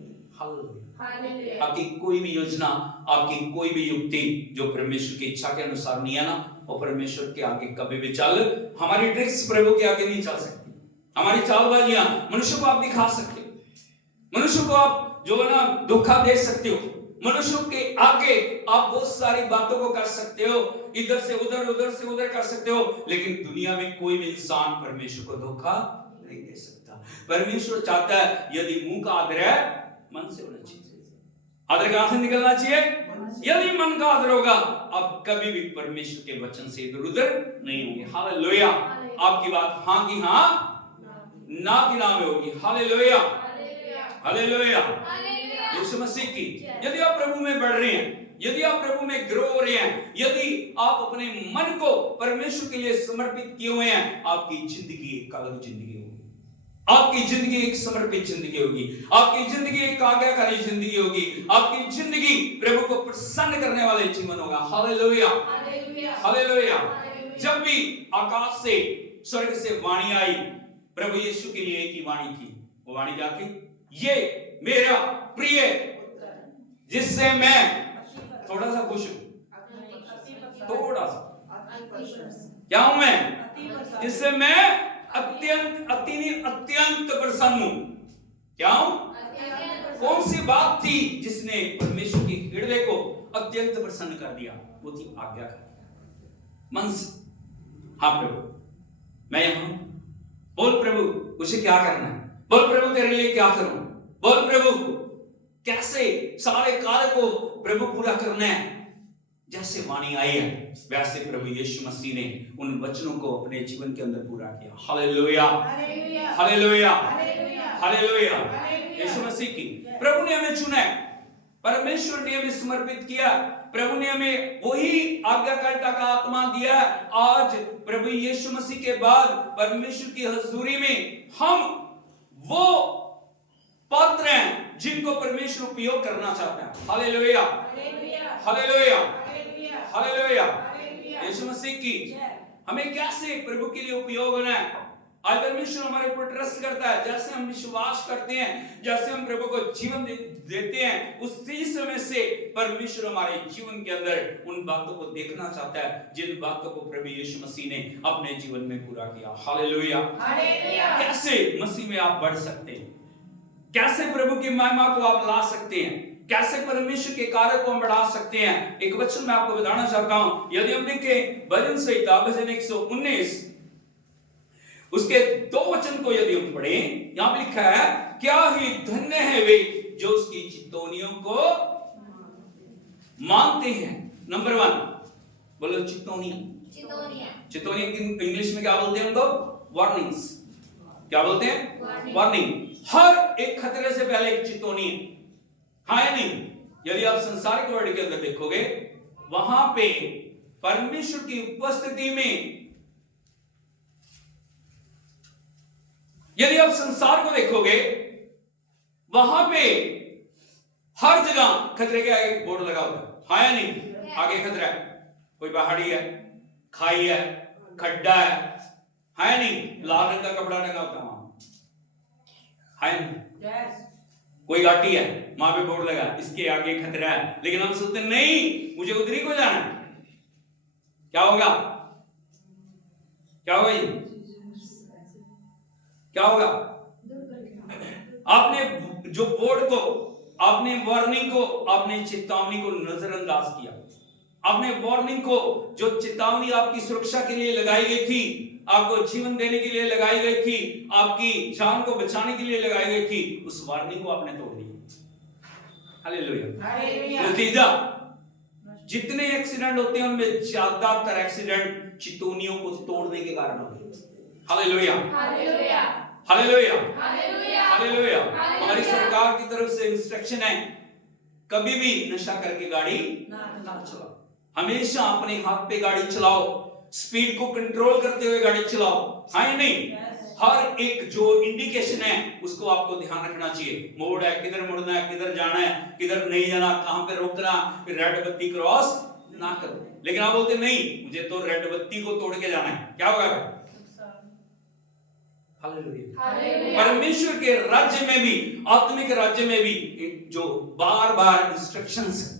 हालेलुया। आपकी कोई भी योजना, आपकी कोई भी युक्ति जो परमेश्वर की इच्छा के अनुसार नहीं है ना, वो परमेश्वर के आगे कभी भी चल, हमारी ट्रिक्स प्रभु के आगे नहीं चल सकती। हमारी चालबाजियां मनुष्य को आप दिखा सकते हो, मनुष्य को आप जो है ना धोखा दे सकते हो, मनुष्य के आगे आप बहुत सारी बातों को कर सकते हो, इधर से उधर कर सकते हो, लेकिन दुनिया में कोई भी इंसान परमेश्वर को धोखा नहीं दे सकता। परमेश्वर चाहता है यदि मुंह का आदर है, मन से होना चाहिए। आदर कहां से निकलना चाहिए? यदि मन का आदर होगा, आप कभी भी परमेश्वर के वचन से इधर उधर नहीं होंगे। हालेलुया। आपकी बात हां की हां, ना की ना में होगी। Hallelujah, hallelujah. यीशु मसीह की, यदि आप प्रभु में बढ़ रहे हैं, यदि आप प्रभु में ग्रो हो रहे हैं, यदि आप अपने मन को परमेश्वर के लिए समर्पित किए हुए हैं, आपकी जिंदगी एक अलग जिंदगी होगी। आपकी जिंदगी एक समर्पित जिंदगी होगी, आपकी जिंदगी एक आज्ञाकारी जिंदगी होगी, आपकी जिंदगी प्रभु को प्रसन्न करने वाले जीवन होगा। Hallelujah, hallelujah. जब भी आकाश से, स्वर्ग से वाणी आई, प्रभु यीशु के लिए एक ही वाणी थी। वो वाणी क्या थी? ये मेरा प्रिय, जिससे मैं थोड़ा सा खुश हूं, थोड़ा सा क्या हूं मैं? जिससे मैं अत्यंत प्रसन्न हूं। क्या हूं? कौन सी बात थी जिसने परमेश्वर के हृदय को अत्यंत प्रसन्न कर दिया? वो थी आज्ञा का मन से। हाँ प्रभु, मैं यहां हूं। बोल प्रभु, उसे क्या करना है? बोल प्रभु, तेरे लिए क्या करूं? बोल प्रभु, कैसे सारे कार्य को प्रभु पूरा करना है? जैसे वाणी आई है, वैसे प्रभु यीशु मसीह ने उन वचनों को अपने जीवन के अंदर पूरा किया। Hallelujah, hallelujah, hallelujah. यीशु मसीह की, प्रभु ने हमें चुना है, परमेश्वर ने हमें समर्पित किया, प्रभु ने हमें वही आज्ञाकारिता का आत्मा दिया। आज प्रभु यीशु मसीह के बाद परमेश्वर की हजूरी में हम वो पात्र हैं जिनको परमेश्वर उपयोग करना चाहता है। Hallelujah, hallelujah, hallelujah. यीशु मसीह की, हमें कैसे प्रभु के लिए उपयोग होना है? आज परमेश्वर हमारे ऊपर ट्रस्ट करता है। जैसे हम विश्वास करते हैं, जैसे हम प्रभु को जीवन देते हैं, उसी समय से परमेश्वर हमारे जीवन के अंदर उन बातों को देखना चाहता है जिन बातों को प्रभु यीशु मसीह ने अपने जीवन में पूरा किया। Hallelujah, hallelujah. कैसे मसीह में आप बढ़ सकते हैं? कैसे प्रभु की महिमा को आप ला सकते हैं? कैसे परमेश्वर के कार्य को हम बढ़ा सकते हैं? एक वचन मैं आपको बताना चाहता हूं। यदि हम देखें भजन संहिता भजन 119 उसके 2 वचन को यदि हम पढ़ें, यहां पे लिखा है, क्या ही धन्य है वे जो उसकी चितौनियों को मानते हैं। नंबर 1 बोलो, चितौनियां। चितौनियां इंग्लिश में क्या बोलते हैं उनको? वार्निंग्स। क्या बोलते हैं? वार्निंग। हर एक खतरे से पहले एक चितौनी है, हाँ या नहीं? यदि आप संसारिक वर्ड के अंदर देखोगे, वहां पे परमेश्वर की उपस्थिति में, यदि आप संसार को देखोगे, वहां पे हर जगह खतरे का एक बोर्ड लगा होता है, हाँ या नहीं? आगे खतरा है, कोई पहाड़ी है, खाई है, खड्डा है, हाँ या नहीं? लाल रंग का कपड़ा लगा होता है वहां, हाँ या नहीं? कोई घाटी है, वहां पे बोर्ड लगा, इसके आगे खतरा है, लेकिन हम सोचते नहीं, मुझे उधर ही को जाना है। क्या होगा? क्या होगा? ये क्या होगा? आपने जो बोर्ड को, आपने वार्निंग को, आपने चेतावनी को नजरअंदाज किया। आपने वार्निंग को, जो चेतावनी आपकी सुरक्षा के लिए लगाई गई थी, आपको जीवन देने के लिए लगाई गई थी, आपकी जान को बचाने के लिए लगाई गई थी, उस वार्निंग को आपने तोड़ दिया। हालेलुया। नतीजा, जितने एक्सीडेंट होते हैं उनमें ज्यादातर एक्सीडेंट चितौनियों को तोड़ने के कारण होते हैं। Hallelujah, hallelujah, hallelujah, hallelujah. हमारी सरकार की तरफ से इंस्ट्रक्शन है, कभी भी नशा करके गाड़ी ना चलाओ। हमेशा अपने हाथ पे गाड़ी चलाओ, स्पीड को कंट्रोल करते हुए गाड़ी चलाओ, हाँ या नहीं? हर एक जो इंडिकेशन है उसको आपको ध्यान रखना चाहिए। मोड़ है, किधर मुड़ना है, किधर जाना है, किधर नहीं जाना, कहां पे रोकना, रेड बत्ती क्रॉस ना करो। लेकिन आप बोलते नहीं, मुझे तो रेड बत्ती को तोड़ के जाना है, क्या होगा? हालेलुया। परमेश्वर के राज्य में भी, आत्मिक राज्य में भी जो बार बार इंस्ट्रक्शंस है,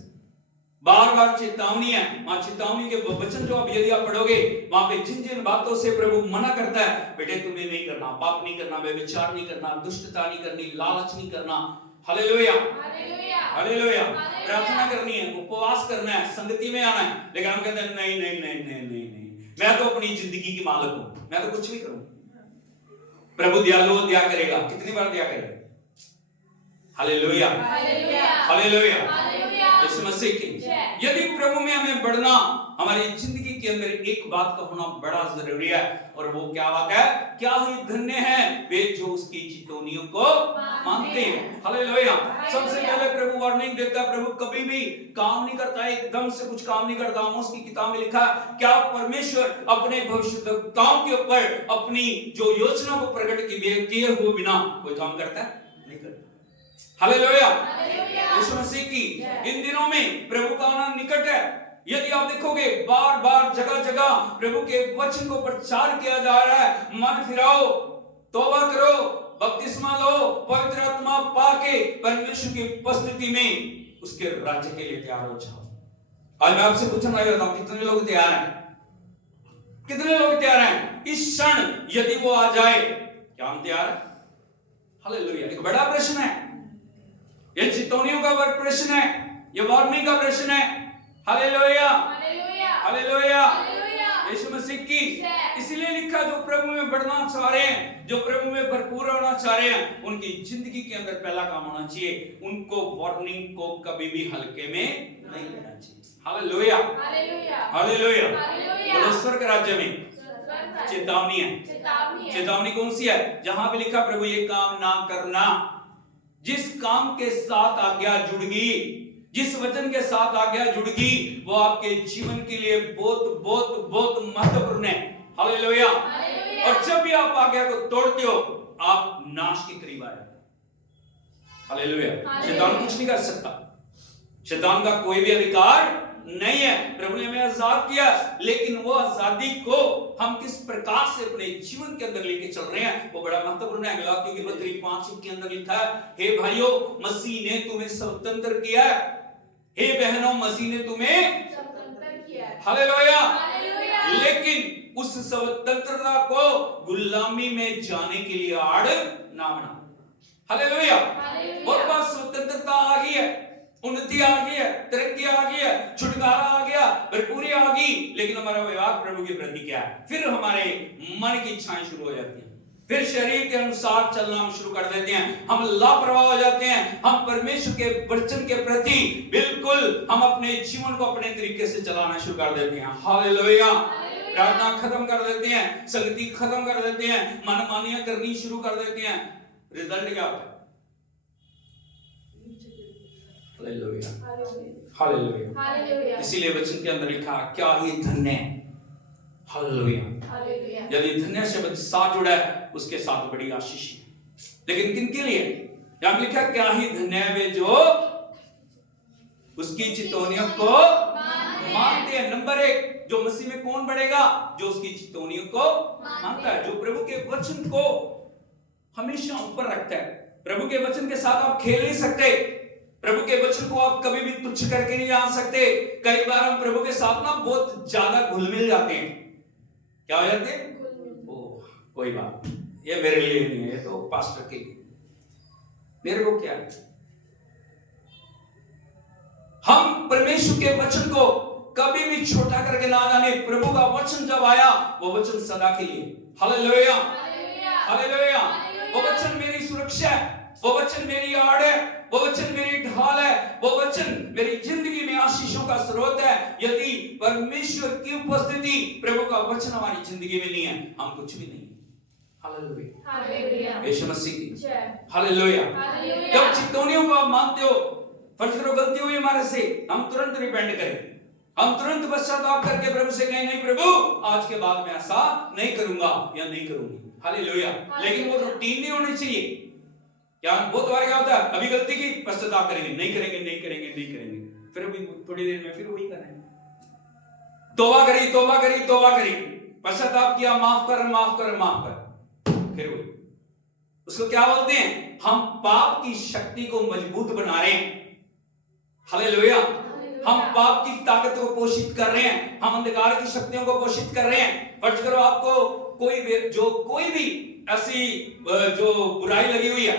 बार बार चेतावनी है, वहां चेतावनी के वचन जो यदि आप पढ़ोगे वहां पे जिन जिन बातों से प्रभु मना करता है, बेटे तुम्हें नहीं करना, पाप नहीं करना, व्यभिचार नहीं करना, दुष्टता नहीं करनी, लालच नहीं करना, हालेलुया हालेलुया, प्रार्थना करनी है, उपवास करना है, संगति में आना है। लेकिन हम कहते हैं नहीं नहीं नहीं नहीं नहीं नहीं, मैं तो अपनी जिंदगी की मालिक हूं, मैं तो कुछ भी करूं। प्रभु दया करेगा, कितनी बार दया करेगा? हालेलुया हालेलुया, यीशु मसीह की। यदि प्रभु में हमें बढ़ना, हमारी जिंदगी के अंदर एक बात का होना बड़ा जरूरी है, और वो क्या बात है? क्या ही धन्य है वे जो उसकी चितौनियों को मानते हैं। हालेलुया। सबसे पहले प्रभु वार्निंग देता है, प्रभु कभी भी काम नहीं करता, एकदम से कुछ काम नहीं करता। आमोस की किताब में लिखा है, क्या परमेश्वर अपने भविष्यवक्ताओं के ऊपर अपनी जो योजना को प्रकट किए हुए बिना कोई काम करता है? नहीं करता। हालेलुया, यीशु मसीह की। इन दिनों में प्रभु का आना निकट है। यदि आप देखोगे बार बार जगह जगह प्रभु के वचन को प्रचार किया जा रहा है, मन फिराओ, तौबा करो, बपतिस्मा लो, पवित्र आत्मा पाके परमेश्वर की उपस्थिति में उसके राज्य के लिए तैयार हो जाओ। आज मैं आपसे पूछना चाहता हूं, कितने लोग तैयार हैं? कितने लोग तैयार हैं? इस क्षण यदि वो आ जाए, क्या हम तैयार हैं? हालेलुया। एक बड़ा प्रश्न है, ये चितौनियों का प्रश्न है, ये वार्निंग का प्रश्न है। हालेलुया हालेलुया, यीशु मसीह की। इसलिए लिखा, जो प्रभु में बढ़ना चाह रहे हैं, जो प्रभु में भरपूर होना चाह रहे हैं, उनकी जिंदगी के अंदर पहला काम होना चाहिए, उनको वार्निंग को कभी भी हल्के में नहीं लेना चाहिए। Hallelujah hallelujah. बोलो स्वर्ग राज्य में चेतावनी है। चेतावनी कौन सी है? जहां पे लिखा प्रभु ये काम ना करना, जिस काम के साथ आज्ञा जुड़गी, जिस वचन के साथ आज्ञा जुड़गी, वो आपके जीवन के लिए बहुत बहुत बहुत महत्वपूर्ण है। हालेलुया। और जब भी आप आज्ञा को तोड़ते हो, आप नाश के करीब आए। हालेलुया। शैतान कुछ नहीं कर सकता, शैतान का कोई भी अधिकार नहीं है। प्रभु ने हमें आजाद किया, लेकिन वो आजादी को हम किस प्रकार से अपने जीवन के अंदर लेके चल रहे हैं, वो बड़ा महत्वपूर्ण है। गलातियों की पत्री 5 के अंदर लिखा है, हे भाइयों, मसीह ने तुम्हें स्वतंत्र किया है। हे बहनों, मसीह ने तुम्हें स्वतंत्र किया है। हालेलुया। लेकिन उस स्वतंत्रता को गुलामी में जाने के लिए आड़ ना बना। हालेलुया। बहुत बार स्वतंत्रता आ गई है, उन्नति आ गई है, तरक्की आ गई है, छुटकारा आ गया, भरपूरी आ गई, लेकिन हमारा व्यवहार प्रभु के प्रति क्या है? फिर हमारे मन की इच्छाएं शुरू हो जाती हैं, फिर शरीर के अनुसार चलना हम शुरू कर देते हैं, हम लापरवाह हो जाते हैं, हम परमेश्वर के वचन के प्रति बिल्कुल हम अपने जीवन को अपने तरीके से चलाना शुरू कर देते हैं। हालेलुया। प्रार्थना खत्म कर देते हैं, संगति खत्म कर देते हैं, मनमानियां करनी शुरू कर देते हैं। रिजल्ट क्या होता है? हालेलुया। इसीलिए वचन के अंदर लिखा, क्या ही धन्य है। हालेलुया। यदि धन्य शब्द साथ जुड़ा है, उसके साथ बड़ी आशीष है। लेकिन किन के लिए? यहां लिखा, क्या ही धन्य है वे जो उसकी चितौनियों को मानते हैं। नंबर 1, जो मसीह में कौन बढ़ेगा? जो उसकी चितौनियों को मानता है, जो प्रभु के वचन को हमेशा ऊपर रखता है। प्रभु के वचन के साथ आप खेल नहीं सकते, प्रभु के वचन को आप कभी भी तुच्छ करके नहीं जान सकते। कई बार हम प्रभु के साथ ना बहुत ज्यादा घुल मिल जाते हैं। क्या हो जाते हैं? कोई बात, ये मेरे लिए नहीं है, ये तो पास्टर के लिए, मेरे को क्या है? हम परमेश्वर के वचन को कभी भी छोटा करके ना जाने। प्रभु का वचन जब आया, वो वचन सदा के लिए। Hallelujah hallelujah. वो वचन मेरी सुरक्षा है, वो वचन मेरी आड़ है, वो वचन मेरी ढाल है, वो वचन मेरी जिंदगी में आशीषों का स्रोत है। यदि परमेश्वर की उपस्थिति, प्रभु का वचन हमारी जिंदगी में नहीं है, हम कुछ भी नहीं। हालेलुया, यीशु मसीह की हालेलुया। जब चितौनियों को आप मानते हो, फर्ज करो गलती हुई हमारे से, हम तुरंत रिपेंट करें, हम तुरंत पश्चाताप करके प्रभु से कहें, नहीं प्रभु, आज के बाद मैं ऐसा नहीं करूंगा या नहीं करूंगी। हालेलुया। लेकिन वो रूटीन नहीं होनी चाहिए। क्या बहुत बार क्या होता है, अभी गलती की, पश्चाताप करेंगे, नहीं करेंगे, नहीं करेंगे, नहीं करेंगे, फिर अभी थोड़ी देर में फिर वही करेंगे। तौबा करी, तौबा करी, तौबा करी, पश्चाताप किया, माफ कर, माफ कर, माफ कर, फिर वही। उसको क्या बोलते हैं? हम पाप की शक्ति को मजबूत बना रहे हैं। हालेलुया। हम पाप की ताकत को पोषित कर रहे हैं, हम अंधकार की शक्तियों को पोषित कर रहे हैं। फर्ज करो आपको कोई भी ऐसी जो बुराई लगी हुई है,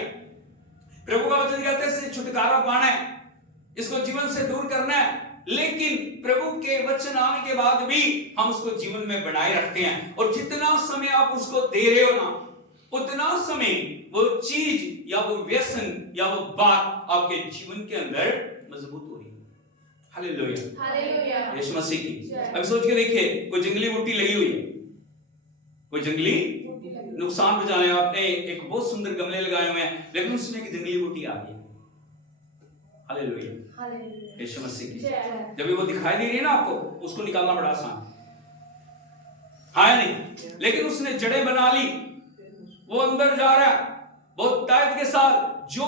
प्रभु का वचन कहते हैं इससे छुटकारा पाना है, इसको जीवन से दूर करना है, लेकिन प्रभु के वचन आने के बाद भी हम उसको जीवन में बनाए रखते हैं। और जितना समय आप उसको दे रहे हो ना, उतना समय वो चीज या वो व्यसन या वो बात आपके जीवन के अंदर मजबूत हो रही है। हालेलुया, हालेलुया, यीशु मसीह की। अब सोच के देखिए, कोई जंगली बूटी लगी हुई है, कोई जंगली नुकसान पहुंचाने, आपने एक बहुत सुंदर गमले लगाए हुए हैं, लेकिन उसमें एक जंगली बूटी आ गई। हालेलुया, यीशु मसीह की। जब वो दिखाई दे रही है ना आपको, उसको निकालना बड़ा आसान है नहीं, लेकिन उसने जड़ें बना ली, वो अंदर जा रहा है बहुत ताकत के साथ। जो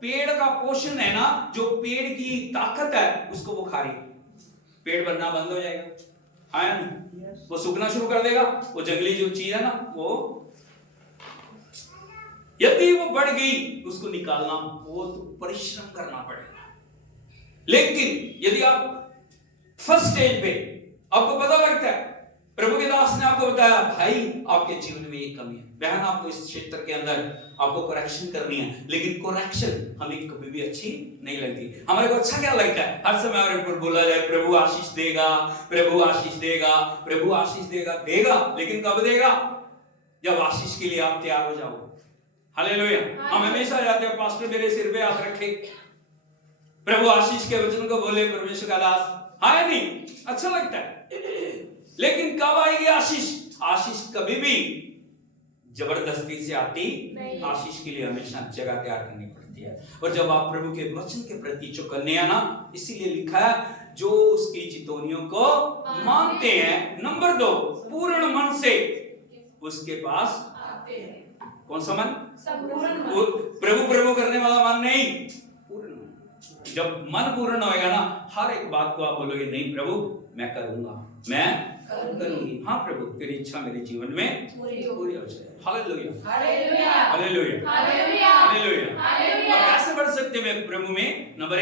पेड़ का पोषण है ना, जो पेड़ की ताकत है, उसको वो खा रही, पेड़ बनना बंद हो जाएगा, है नहीं, वो सूखना शुरू कर देगा। वो जंगली जो चीज है ना, वो यदि वो बढ़ गई, उसको निकालना बहुत परिश्रम करना पड़ेगा। लेकिन यदि आप फर्स्ट स्टेज पे, आपको पता लगता है, प्रभु के दास ने आपको बताया, भाई आपके जीवन में ये कमी है, बहन आपको इस क्षेत्र के अंदर आपको करेक्शन करनी है, लेकिन करेक्शन हमें कभी भी अच्छी नहीं लगती। हमारे को अच्छा क्या लगता है, हर समय हमारे ऊपर बोला जाए प्रभु आशीष देगा, प्रभु आशीष देगा, प्रभु आशीष देगा, देगा, लेकिन कब देगा? जब आशीष के लिए आप तैयार हो जाओ। हालेलुया। हम हमेशा जाते हैं, पास्टर मेरे सिर पे हाथ रखे, प्रभु आशीष के वचन को बोले, परमेश्वर का दास, हाँ नहीं, अच्छा लगता है, लेकिन कब आएगी आशीष? आशीष कभी भी जबरदस्ती से आती नहीं। आशीष के लिए हमेशा जगह तैयार करनी पड़ती है। और जब आप प्रभु के वचन के प्रति चौकन्ने हैं ना, इसीलिए लिखा है, जो उसकी चितौनियों को मानते हैं, नंबर 2, पूर्ण मन से उसके पास आते हैं। कौन सा मन? प्रभु प्रभु करने वाला मन नहीं, पूर्ण मन। जब मन पूर्ण होएगा ना, हर एक बात को आप बोलोगे, नहीं प्रभु मैं करूंगा, मैं करूंगी, हाँ प्रभु तेरी इच्छा मेरे जीवन में पूरी हो जाए। Hallelujah, hallelujah, hallelujah, hallelujah, hallelujah. अब कैसे बढ़ सकते हैं प्रभु में? नंबर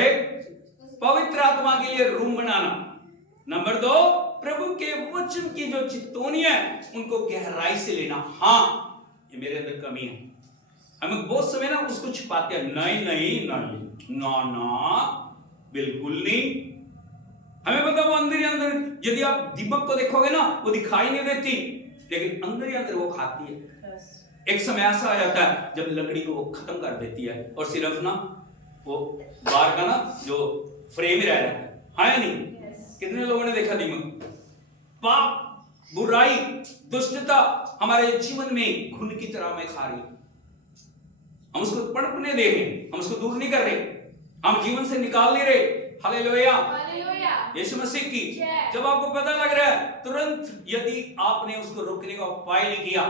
एक पवित्र आत्मा के लिए रूम बनाना। नंबर 2, प्रभु के वचन की जो चितौनी है, उनको गहराई से लेना। हाँ ये मेरे अंदर कमी है, हम बहुत समय ना उसको छुपाते हैं, नहीं नहीं नहीं, ना ना, बिल्कुल नहीं। हमें पता वो अंदर ही अंदर, यदि आप दीपक को देखोगे ना, वो दिखाई नहीं देती, लेकिन अंदर ही अंदर वो खाती है। एक समय ऐसा आ जाता है जब लकड़ी को वो खत्म कर देती है, और सिर्फ ना वो बाहर का ना जो फ्रेम ही रह जाता है, नहीं? कितने लोगों ने देखा दीपक? पाप, बुराई, दुष्टता हमारे जीवन में घुन की तरह में खा रही, हम उसको पनपने दे रहे, हम उसको दूर नहीं कर रहे, हम जीवन से निकाल नहीं रहे। हालेलुया, हालेलुया, यीशु मसीह की। जब आपको पता लग रहा है, तुरंत यदि आपने उसको रोकने का उपाय नहीं किया,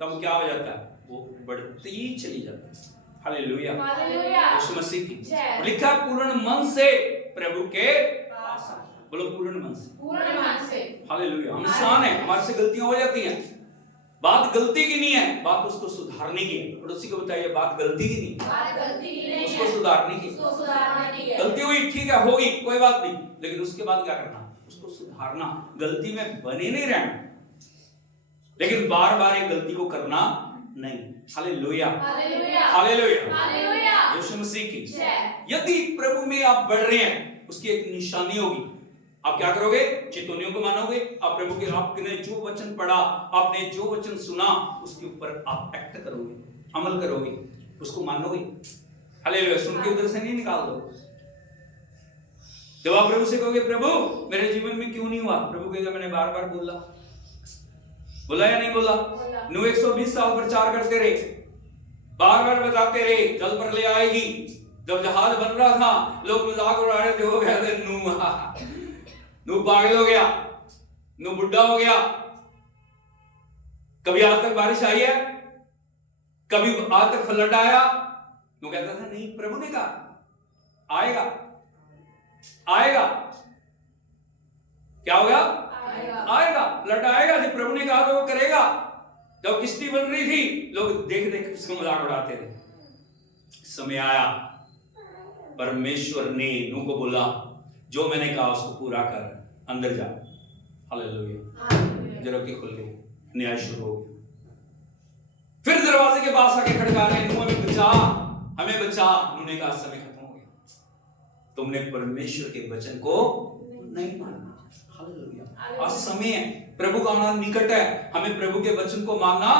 तब क्या हो जाता है? वो बढ़ती ही चली जाती है। हालेलुया, हालेलुया, यीशु मसीह की। लिखा पूर्ण मन से प्रभु के पास, बोलो पूर्ण मन से, पूर्ण मन से। हालेलुया। हम इंसान हैं, हमारे से गलतियां हो जाती हैं, बात गलती की नहीं है, बात उसको सुधारने की है। पड़ोसी को बताइए, बात गलती की नहीं, बात गलती की नहीं, उसको सुधारने की, उसको सुधारने की। गलती हुई, ठीक है, होगी, कोई बात नहीं, लेकिन उसके बाद क्या करना? उसको सुधारना, गलती में बने नहीं रहना, लेकिन बार बार एक गलती को करना नहीं। हालेलुया, हालेलुया, हालेलुया, हालेलुया, यीशु मसीह की। यदि प्रभु में आप बढ़ रहे हैं, उसकी एक निशानी होगी, आप क्या करोगे? चितौनियों को मानोगे, आप प्रभु के, आपने जो वचन पढ़ा, आपने जो वचन सुना, उसके ऊपर आप एक्ट करोगे, अमल करोगे, उसको मानोगे। हालेलुया। सुन के उधर से नहीं निकाल दो। जब आप प्रभु से कहोगे, प्रभु मेरे जीवन में क्यों नहीं हुआ, प्रभु कहेगा, मैंने बार बार बोला या नहीं बोला? 120 साल प्रचार करते रहे, बार बार बताते रहे, जल पर ले आएगी। जब जहाज बन रहा था, लोग मजाक उड़ा रहे थे, हो गया नू पागल हो गया, नू बुढ़ा हो गया, कभी आज तक बारिश आई है? कभी आज तक फ्लड आया? तो कहता था नहीं, प्रभु ने कहा आएगा, आएगा। क्या होगा? आएगा, फ्लड आएगा। जब प्रभु ने कहा तो वो करेगा। जब किश्ती बन रही थी, लोग देख देख उसको मजाक उड़ाते थे। समय आया, परमेश्वर ने नूह को बोला, जो मैंने कहा उसको पूरा कर, अंदर जा। हालेलुया। दरवाजे खुल गए, न्याय शुरू हो गया। फिर दरवाजे के पास आके खड़का रहे, नूह हमें बचा, हमें बचा। नूह ने कहा समय खत्म हो गया, तुमने परमेश्वर के वचन को नहीं माना। हालेलुया। आज समय है, प्रभु का आना निकट है, हमें प्रभु के वचन को मानना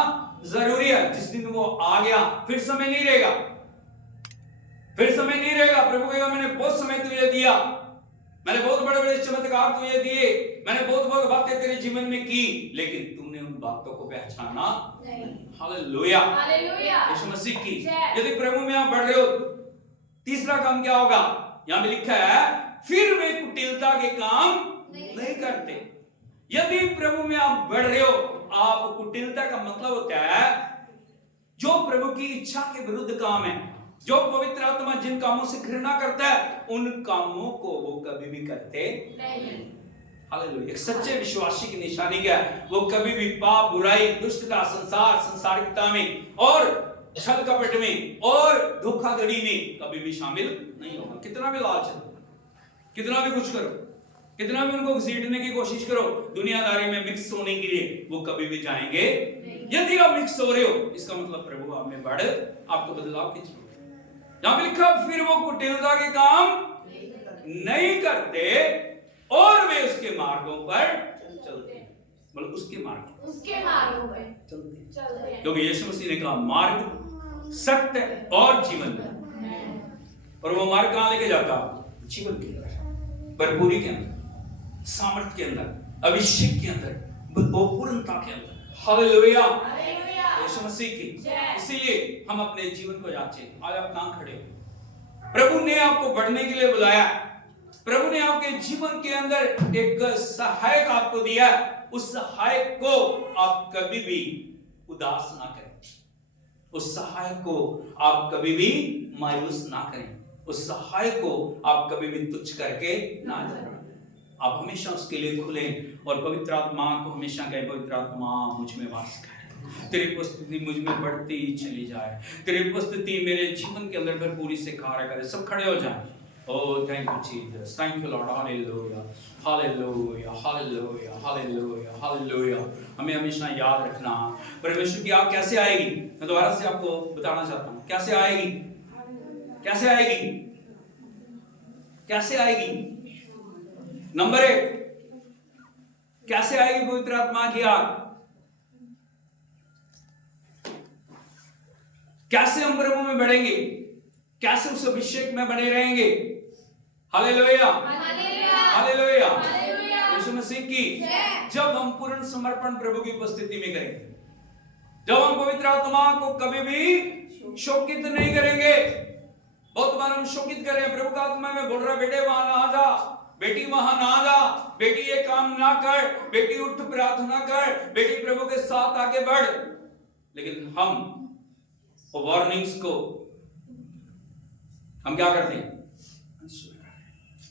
जरूरी है। जिस दिन वो आ गया फिर समय नहीं रहेगा, फिर समय नहीं रहेगा। प्रभु कहेगा मैंने बहुत समय तुझे दिया, मैंने बहुत बड़े बड़े चमत्कार तुझे दिए, मैंने बहुत बहुत बातें तेरे जीवन में की, लेकिन तुमने उन बातों को पहचाना नहीं। Hallelujah, hallelujah. यीशु मसीह की यदि प्रभु में आप बढ़ रहे हो, तीसरा काम क्या होगा? यहां में लिखा है फिर वे कुटिलता के काम नहीं करते। यदि प्रभु में आप बढ़ रहे हो, आप कुटिलता का मतलब होता है जो प्रभु की इच्छा के विरुद्ध काम है, जो पवित्र आत्मा जिन कामों से घृणा करता है, उन कामों को वो कभी भी करते नहीं। हालेलुया। एक सच्चे विश्वासी की निशानी क्या है? वो कभी भी पाप, बुराई, दुष्टता, संसारिकता में और छल कपट में और धोखाधड़ी में कभी भी शामिल नहीं होगा। कितना भी लालच, कितना भी कुछ करो, कितना भी उनको घसीटने की कोशिश करो, दुनियादारी में मिक्स होने के लिए वो कभी भी जाएंगे नहीं। यदि आप मिक्स हो रहे हो, इसका मतलब प्रभु आप में बढ़, आपको बदलाव की जरूरत है। यहां पे लिखा फिर वो कुटिलता के काम नहीं करते और वे उसके मार्गों पर चलते, मतलब उसके मार्गों पर चलते, क्योंकि यीशु मसीह ने कहा मार्ग, सत्य और जीवन, और वो मार्ग कहां लेके जाता? जीवन के अंदर, भरपूरी के अंदर, सामर्थ के अंदर, अभिषेक के अंदर, पूर्णता के अंदर। हालेलुया, यीशु मसीह की। इसीलिए हम अपने जीवन को जांचें। आज आप कहां खड़े हो? प्रभु ने आपको बढ़ने के लिए बुलाया, प्रभु ने आपके जीवन के अंदर एक सहायक आपको दिया, उस सहायक को आप कभी भी उदास ना करें, उस सहायक को आप कभी भी मायूस ना करें, उस सहायक को आप कभी भी तुच्छ करके ना जाएं। आप हमेशा उसके लिए खुलें और पवित्र आत्मा को हमेशा कहें, पवित्र आत्मा मुझ में वास करे, तेरी उपस्थिति मुझ में बढ़ती चली जाए, तेरी उपस्थिति मेरे जीवन के अंदर भरपूरी से कार्य करे। सब खड़े हो जाएं। Oh, thank you, Jesus. Thank you, Lord. Hallelujah. Hallelujah. Hallelujah. Hallelujah. Hallelujah. हमें हमेशा याद रखना परमेश्वर की आग कैसे आएगी। मैं दोबारा से आपको बताना चाहता हूँ कैसे आएगी, कैसे आएगी, कैसे आएगी। नंबर 1, कैसे आएगी पवित्र आत्मा की आग? कैसे हम प्रभु में बढ़ेंगे, कैसे उस अभिषेक में बने रहेंगे। हालेलुया, हालेलुया, यीशु मसीह की। जब हम पूर्ण समर्पण प्रभु की उपस्थिति में करेंगे, जब हम पवित्र आत्मा को कभी भी शोकित नहीं करेंगे। बहुत बार हम शोकित कर रहे हैं, प्रभु का आत्मा में बोल रहा है बेटे वहां ना जा, बेटी वहां ना जा, बेटी ये काम ना कर, बेटी उठ प्रार्थना कर, बेटी प्रभु के साथ आगे बढ़। लेकिन हम वार्निंग्स को हम क्या करते हैं?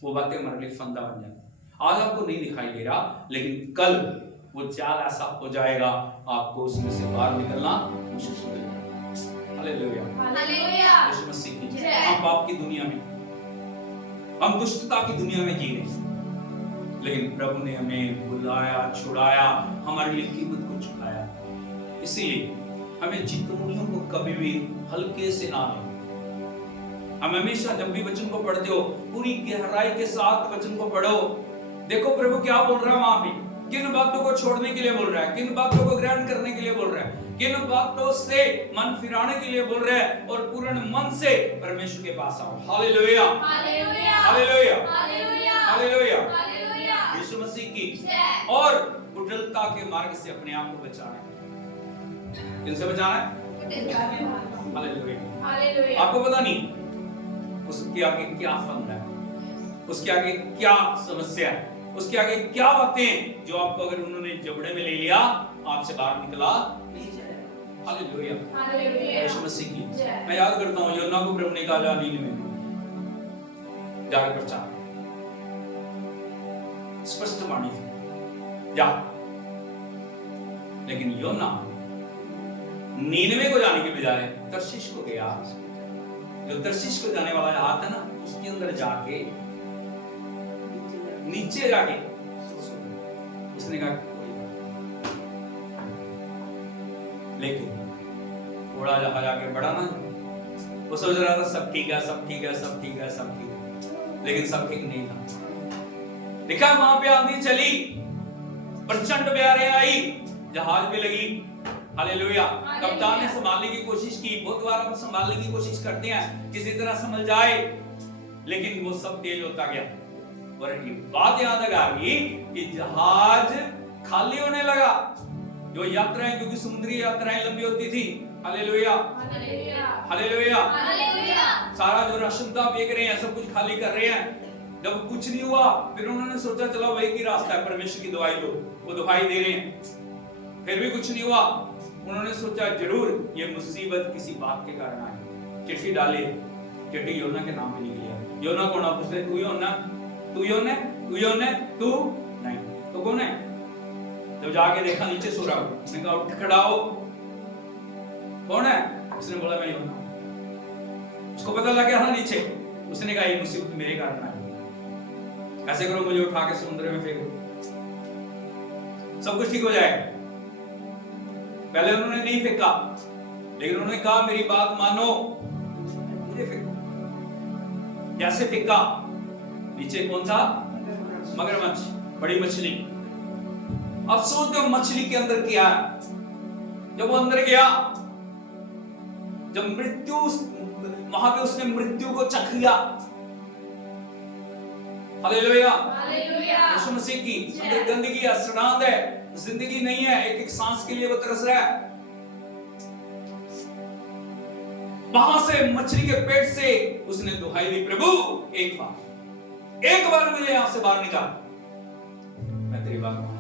वो बातें हमारे लिए फंदा बन जाती। आज आपको नहीं दिखाई दे रहा, लेकिन कल वो जाल ऐसा हो जाएगा, आपको उसमें से बाहर निकलना मुश्किल हो जाएगा। हालेलुया, हालेलुया, यीशु मसीह की। हम पाप की दुनिया में, हम दुष्टता की दुनिया में जी रहे, लेकिन प्रभु ने हमें बुलाया, छुड़ाया, हमारे लिए कीमत को चुकाया। इसीलिए हमें चितौनियों को कभी भी हल्के से ना लें। हम हमेशा जब भी वचन को पढ़ते हो, पूरी गहराई के साथ वचन को पढ़ो। देखो प्रभु क्या बोल रहा है वहां पे, किन बातों को छोड़ने के लिए बोल रहा है, किन बातों को ग्रहण करने के लिए बोल रहा है, किन बातों से मन फिराने के लिए बोल रहा है, और पूर्ण मन से परमेश्वर के पास आओ। Hallelujah, hallelujah, hallelujah, hallelujah, hallelujah, यीशु मसीह की। और कुटिलता के मार्ग से अपने आप को बचाना है। किनसे बचाना है? Hallelujah, hallelujah. आपको पता नहीं उसके आगे क्या फंदा है, उसके आगे क्या समस्या है, उसके आगे क्या बातें जो आपको अगर उन्होंने जबड़े में ले लिया, आपसे बाहर निकला नहीं जाएगा। Hallelujah, hallelujah. यीशु मसीह की। जय। मैं याद करता हूँ योना को प्रभु ने कहा नील में जाकर प्रचार, स्पष्ट वाणी थी, जा। लेकिन योना नीनवे को जाने के बजाय तर्शीश को गया। जो तर्शीश को जाने वाला हाथ है ना, उसके अंदर जाके नीचे जाके उसने कहा कोई बात। लेकिन थोड़ा जहां जाके बढ़ा ना, वो सोच रहा था सब ठीक है, सब ठीक है, सब ठीक है, सब ठीक है, लेकिन सब ठीक नहीं था। देखा वहां पे आंधी चली, प्रचंड बयारें आई, जहाज पे लगी। हालेलुया। कप्तान ने संभालने की कोशिश की, बहुत बार हम संभालने की कोशिश करते हैं किसी तरह संभल जाए, लेकिन वो सब तेज होता गया। और ये बात याद आ गई कि जहाज खाली होने लगा। जो यात्राएं, क्योंकि समुद्री यात्राएं लंबी होती थी। Hallelujah, hallelujah, hallelujah. हालेलुया। सारा जो राशन था फेंक रहे हैं, सब कुछ खाली कर रहे हैं। जब कुछ नहीं हुआ, फिर उन्होंने सोचा चलो वही की रास्ता है, परमेश्वर की दुआई लो। वो दुआई दे रहे हैं, फिर भी कुछ नहीं हुआ। उन्होंने सोचा जरूर ये मुसीबत किसी बात के कारण आई। चिट्ठी डाले, चिट्ठी योना के नाम पे निकली। योना कौन? आप पूछते तू योना, तू योना, तू योना, तू नहीं, तो कौन है? जब जाके देखा नीचे सो रहा हूं, उसने कहा उठ खड़ा हो, कौन है? उसने बोला मैं योना। उसको पता लग गया था नीचे। उसने कहा ये मुसीबत मेरे कारण आई, ऐसे करो मुझे उठा के समुद्र में फेंक दो, सब कुछ ठीक हो जाएगा। पहले उन्होंने नहीं फेंका, लेकिन उन्होंने कहा मेरी बात मानो, मुझे फेंको। कैसे फेंका? नीचे कौन था? मगरमच्छ, बड़ी मछली। अब सोच दो मछली के अंदर क्या है। जब वो अंदर गया, जब मृत्यु, वहां पे उसने मृत्यु को चख लिया। Hallelujah, hallelujah. यीशु मसीह की अंदर गंदगी है, सड़ांध है, जिंदगी नहीं है। एक एक सांस के लिए वो तरस रहा है। वहां से मछली के पेट से उसने दुहाई दी, प्रभु एक बार मुझे यहां से बाहर निकाल, मैं तेरी बात मानूंगा।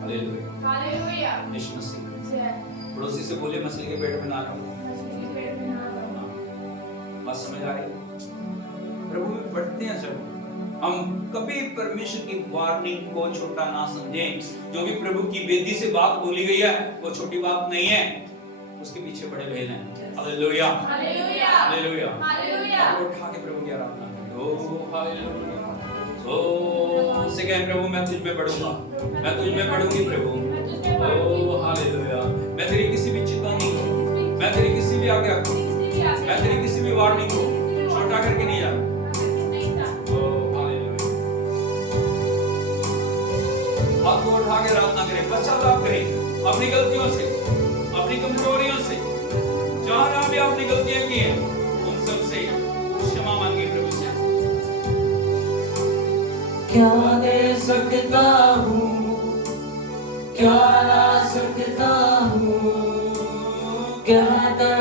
Hallelujah, hallelujah. यीशु मसीह। जय। पड़ोसी से बोले मछली के पेट में ना रहो। मछली के पेट में ना रहो। बात समझ आ रही? प्रभु में बढ़ते हैं सब। हम कभी परमेश्वर की वार्निंग को छोटा ना समझें। जो भी प्रभु की वेदी से बात बोली गई है वो छोटी बात नहीं है, उसके पीछे बड़े भेद हैं। Hallelujah, hallelujah, hallelujah, hallelujah. उठा के प्रभु की आराधना करें। ओ हालेलुया। ओ से कहें प्रभु मैं तुझ में बढ़ूंगा, मैं तुझ में बढ़ूंगी प्रभु। ओ हालेलुया। मैं तेरी किसी भी चेतावनी को, मैं तेरी किसी भी आज्ञा को, मैं तेरी किसी भी वार्निंग को छोटा करके नहीं जाता। हाथ को उठा के आराधना करें, पश्चाताप करें अपनी गलतियों से, अपनी कमजोरियों से। जहां जहां भी आपने गलतियां की हैं उन सब से क्षमा मांगिए प्रभु से। क्या दे सकता हूँ, क्या ला सकता हूँ, कहता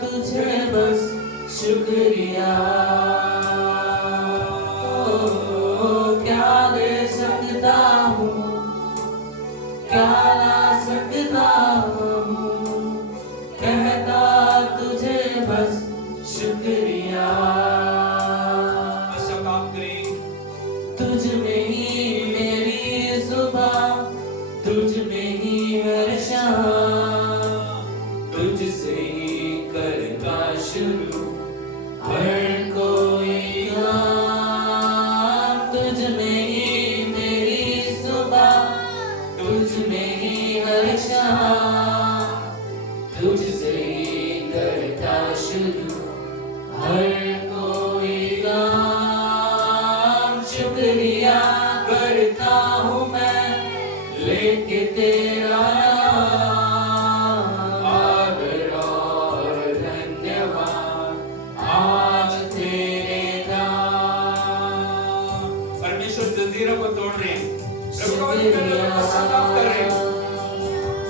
तुझे बस शुक्रिया। क्या दे सकता हूँ, क्या ला सकता हूँ, कहता तुझे बस शुक्रिया। पश्चाताप करें। तुझ में ही मेरी सुबह, तुझ में ही हर शाम, तुझसे ही करता शुरू हर कोई काम। तुझ में ही मेरी सुबह, तुझ में ही हर शाम, तुझसे ही करता शुरू हर कोई काम। शुक्रिया करता हूँ मैं लेके तेरा नाम, आदर और धन्यवाद आज तेरे नाम। परमेश्वर जंजीरों को तोड़ रहे हैं, प्रभु का वचन कहता है पश्चाताप कर रहे हैं,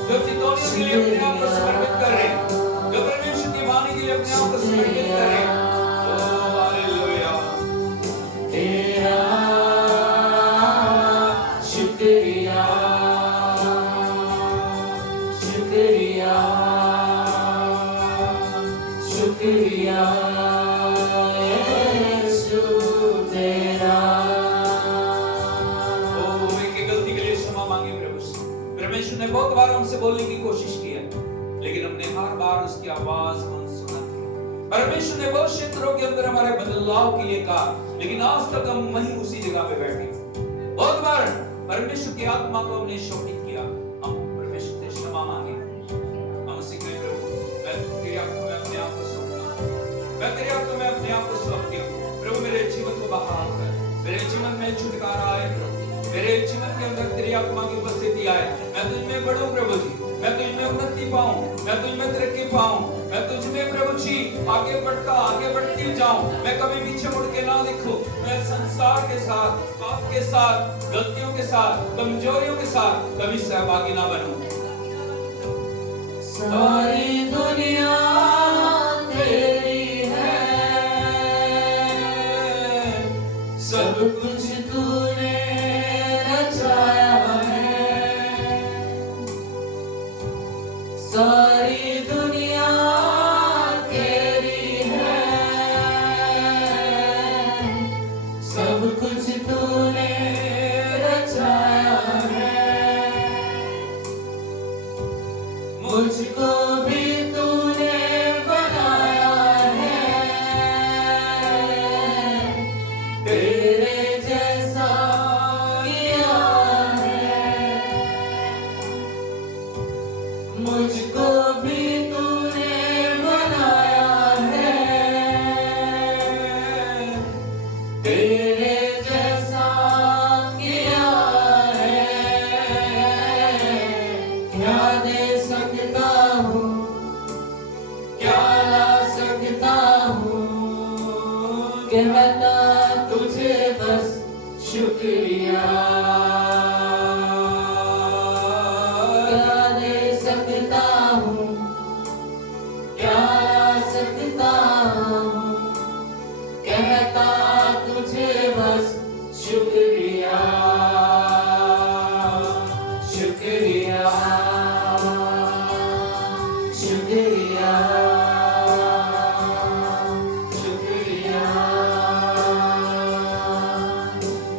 जो चितौनी के लिए अपने आप को समर्पित कर रहे हैं, जो परमेश्वर की वाणी के लिए अपने आप को समर्पित कर रहे हैं। ओ हालेलुया। तेरा शुक्रिया, परमेश्वर ने बहुत बार हमसे बोलने की कोशिश की है, लेकिन हमने हर बार उसकी आवाज को सुना। परमेश्वर ने बहुत क्षेत्रों के अंदर हमारे बदलाव के लिए कहा, लेकिन आज तक हम वहीं उसी जगह पे बैठे। बहुत बार परमेश्वर की आत्मा को हमने शोकित किया। हम परमेश्वर से क्षमा मांगे। हम उसे कहें, प्रभु मैं तेरे हाथों में अपने आप को सौंपता हूं, मैं तेरे हाथों में अपने आप को सौंपती हूं। प्रभु मेरे जीवन को बहाल कर, मेरे जीवन में छुटकारा आए प्रभु, मेरे जीवन के अंदर तेरी आत्मा की उपस्थिति आए। मैं तुझ में बढ़ूं प्रभु जी, मैं तुझ में उन्नति पाऊं, मैं तुझ में तरक्की पाऊं, मैं तुझ में प्रभु जी आगे बढ़ती जाऊं। मैं कभी पीछे मुड़ के ना देखूं। मैं संसार के साथ, पाप के साथ, गलतियों के साथ, कमजोरियों के साथ कभी सहभागी ना बनूं। सारी दुनिया तेरी है, सब कुछ तूने रचाया है। सारी दुनिया तेरी है, सब कुछ तूने रचाया है। मुझको भी तूने बनाया है, तेरे जैसा किया है। मुझको भी तूने बनाया है, तेरे जैसा किया है। क्या दे सकता हूँ, क्या ला सकता हूँ, कहता तुझे बस शुक्रिया। क्या दे सकता हूँ, क्या ला सकता हूँ, कहता तुझे बस शुक्रिया, शुक्रिया, शुक्रिया, शुक्रिया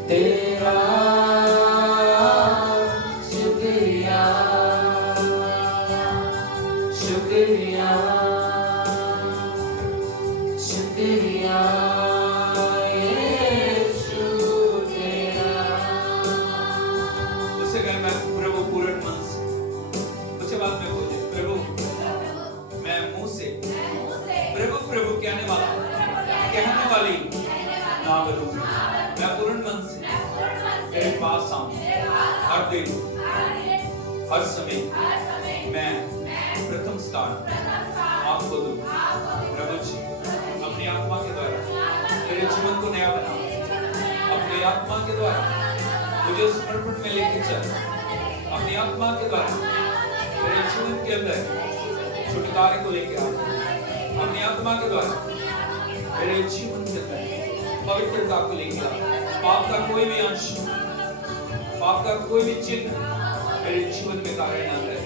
तेरा, शुक्रिया, शुक्रिया, शुक्रिया यीशु तेरा। उससे कहे, मैं प्रभु पूर्ण मन से, उसके बाद में बोले, प्रभु मैं मुंह से प्रभु प्रभु कहने वाली ना बनूं। मैं पूर्ण मन से तेरे पास आऊं, हर दिन हर समय मैं प्रथम स्थान आपको दूं। प्रभु जी अपनी आत्मा के द्वारा तेरे जीवन को नया बना, अपनी आत्मा के द्वारा मुझे समर्पण में लेके चल। अपनी आत्मा के द्वारा मेरे जीवन के अंदर छुटकारे को लेके आ। अपनी आत्मा के द्वारा मेरे जीवन के अंदर पवित्रता को लेके आ। पाप का कोई भी अंश, पाप का कोई भी चिन्ह मेरे जीवन में कार्य ना करे।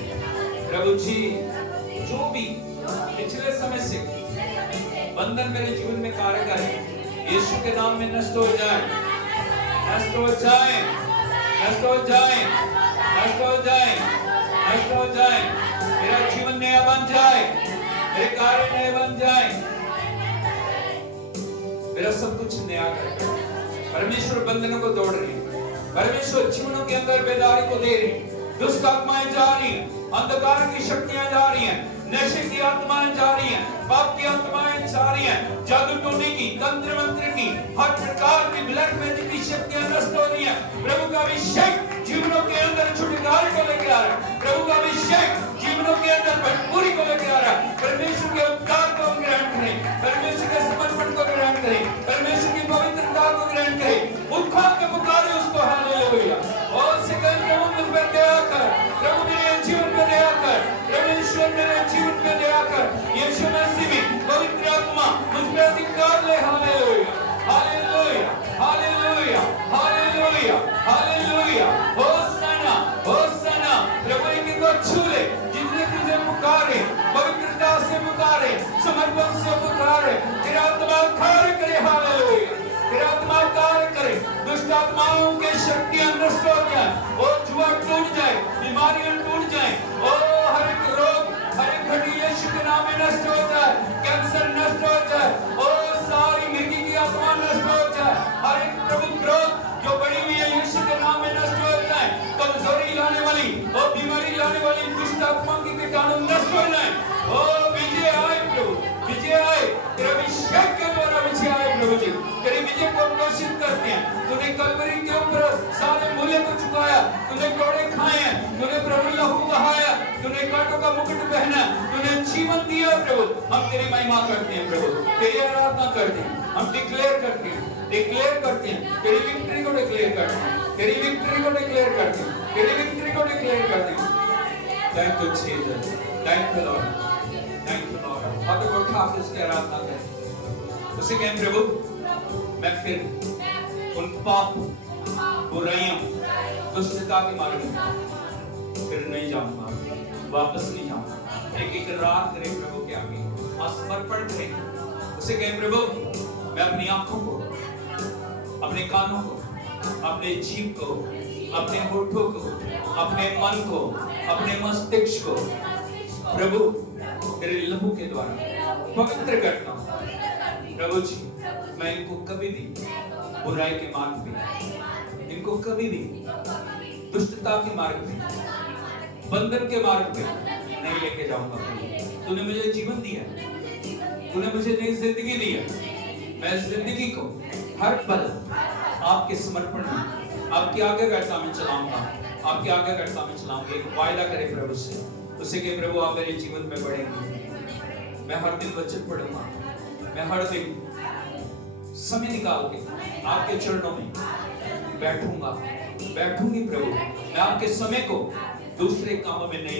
प्रभु जी जो भी पिछले समय से बंधन मेरे जीवन में कार्य करे, यीशु के नाम में नष्ट हो जाए, नष्ट हो जाए, नष्ट हो जाए, नष्ट हो जाए, नष्ट हो जाए। मेरा जीवन नया बन जाए, मेरे कार्य नए बन जाए, मेरा सब कुछ नया कर। परमेश्वर बंधनों को तोड़ रही है, परमेश्वर जीवनों के अंदर बेदारी को दे रही है। दुष्ट आत्माएं जा रही हैं, अंधकार की शक्तियां जा रही हैं, नशे की आत्माएं जा रही हैं, पाप की आत्माएं जा रही हैं, जादू टोने की, तंत्र मंत्र की, हर प्रकार की ब्लैक मैजिक की शक्तियां नष्ट हो रही हैं। प्रभु का अभिषेक जीवनों के अंदर छुटकारे को लेकर आ रहा है। प्रभु का अभिषेक जीवनों के अंदर भरपूरी को लेकर आ रहा है। परमेश्वर के उपकार को ग्रहण करें, परमेश्वर के समर्पण को ग्रहण करें, परमेश्वर की पवित्रता को ग्रहण करें। उठा के पुकारे उसको, हालेलुया। और सिकंदर प्रभु मुझ पर दया कर, प्रभु मेरे जीवन पे दया कर, परमेश्वर मेरे जीवन पे दया कर। यीशु मसीह भी पवित्र आत्मा मुझ पे अधिकार ले। Hallelujah, hallelujah, hallelujah, hallelujah, hallelujah. Hosanna, hosanna. प्रभु इनको छू ले, जितने तुझे पुकारे, पवित्रता से पुकारे, समर्पण से पुकारे, तेरा आत्मा कार्य करे। हालेलुया, तेरा आत्मा कार्य करे। दुष्ट आत्माओं के शक्तियां नष्ट हो जाए, और जुआ टूट जाए, बीमारियां टूट वर्शिप करते हैं। तूने कलवरी के ऊपर सारे मूल्य को चुकाया, तूने कोड़े खाए हैं, तूने प्रभु लहू बहाया, तूने कांटों का मुकुट पहना, तूने जीवन दिया प्रभु। हम तेरी महिमा करते हैं प्रभु, तेरी आराधना करते हैं, हम डिक्लेयर करते हैं तेरी विक्ट्री को डिक्लेयर करते हैं, तेरी विक्ट्री को डिक्लेयर करते हैं, तेरी विक्ट्री को डिक्लेयर करते हैं। Thank you Jesus, thank you Lord, thank you Lord. हाथ को उठा के उसकी आराधना करें, उसे कहें प्रभु मैं फिर उन पाप बुराइयों दुष्टता के मार्ग में फिर नहीं जाऊंगा, वापस नहीं जाऊंगा। एक इकरार करें प्रभु के आगे, समर्पण करें। उसे कहें प्रभु मैं अपनी आंखों को, अपने कानों को, अपने जीभ को, अपने होठों को, अपने मन को, अपने मस्तिष्क को प्रभु तेरे लहू के द्वारा पवित्र करता हूं। प्रभु जी मैं इनको कभी भी बुराई के मार्ग पे, इनको कभी भी दुष्टता के मार्ग पे, बंधन के मार्ग पे नहीं लेके जाऊंगा। तूने मुझे जीवन दिया, तूने मुझे नई जिंदगी दी है। मैं इस जिंदगी को हर पल आपके समर्पण में, आपके आज्ञाकारिता में चलाऊंगा, आपके आज्ञाकारिता में चलाऊंगा। एक वायदा करे प्रभु से, उसे कहे प्रभु आप मेरे जीवन में बढ़ेंगे। मैं हर दिन वचन पढ़ूंगा, मैं हर दिन समय निकाल के आपके चरणों में बैठूंगी प्रभु। मैं आपके समय को दूसरे कामों में नहीं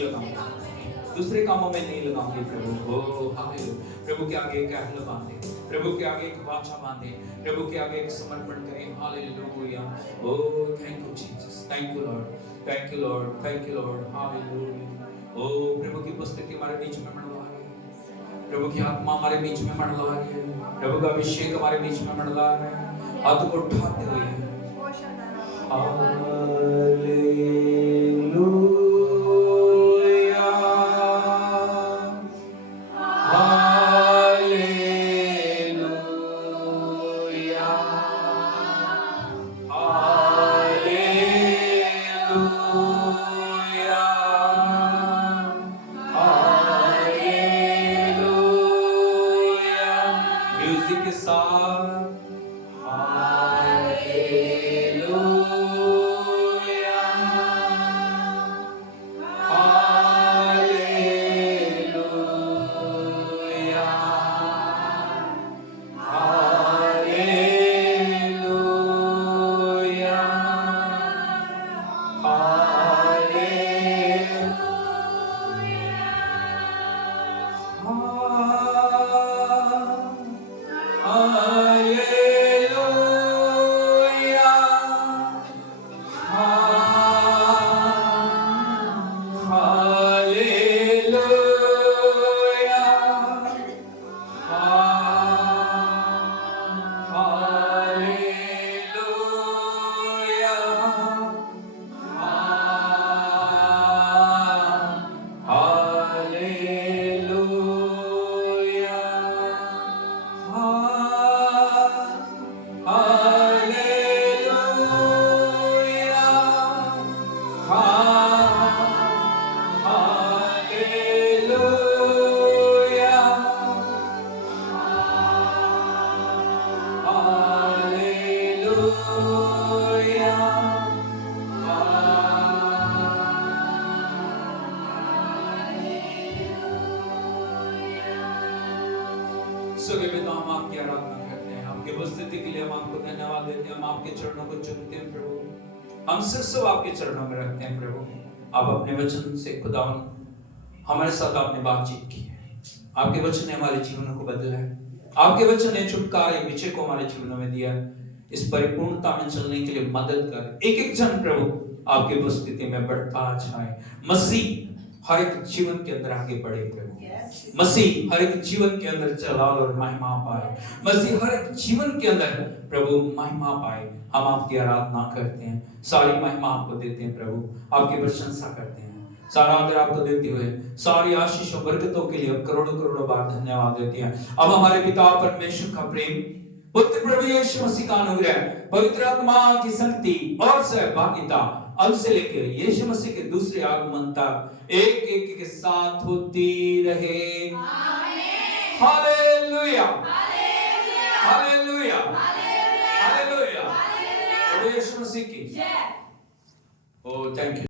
लगाऊंगी प्रभु। ओ हालेलुया। प्रभु के आगे एक कहल बांधे, प्रभु के आगे एक वाचा बांधे, प्रभु के आगे एक समर्पण करें। Hallelujah. Oh thank you Jesus, thank you Lord, thank you Lord, thank you Lord. Hallelujah. Oh प्रभु की उपस्थिति हमारे बीच में मंडला रही है, प्रभु की आत्मा हमारे बीच में मंडला रही है, प्रभु का अभिषेक हमारे बीच में मंडला रहा है। हाथ को उठाते हुए सगे पिता हम आपकी आराधना करते हैं, आपके उपस्थिति के लिए हम आपको धन्यवाद देते हैं। हम आपके चरणों को चुनते हैं प्रभु, हम सिर सब आपके चरणों में रखते हैं प्रभु। आप अपने वचन से खुदावन हमारे साथ आपने बातचीत की है, आपके वचन ने हमारे जीवनों को बदला है, आपके वचन ने छुटकारे विजय को हमारे जीवनों में दिया। इस परिपूर्णता में चलने के लिए मदद कर। एक एक जन प्रभु आपकी उपस्थिति में बढ़ता जाए। मसीह हर एक जीवन के अंदर आगे बढ़े प्रभु, मसीह हर एक जीवन के अंदर जलाल और महिमा पाए, मसीह हर एक जीवन के अंदर प्रभु महिमा पाए। हम आपकी आराधना करते हैं, सारी महिमा आपको देते हैं प्रभु, आपकी प्रशंसा करते हैं, सारा आदर आपको देते हुए सारी आशीष और बरकतों के लिए करोड़ों करोड़ों बार धन्यवाद देते हैं। अब हमारे पिता परमेश्वर का प्रेम, पुत्र प्रभु यीशु मसीह का अनुग्रह, पवित्र आत्मा की शक्ति और सहभागिता अब से लेकर यीशु मसीह के दूसरे आगमन तक एक एक के साथ होती रहे। Amen. Hallelujah, hallelujah, hallelujah, hallelujah. प्रभु यीशु मसीह की जय ओ थैंक यू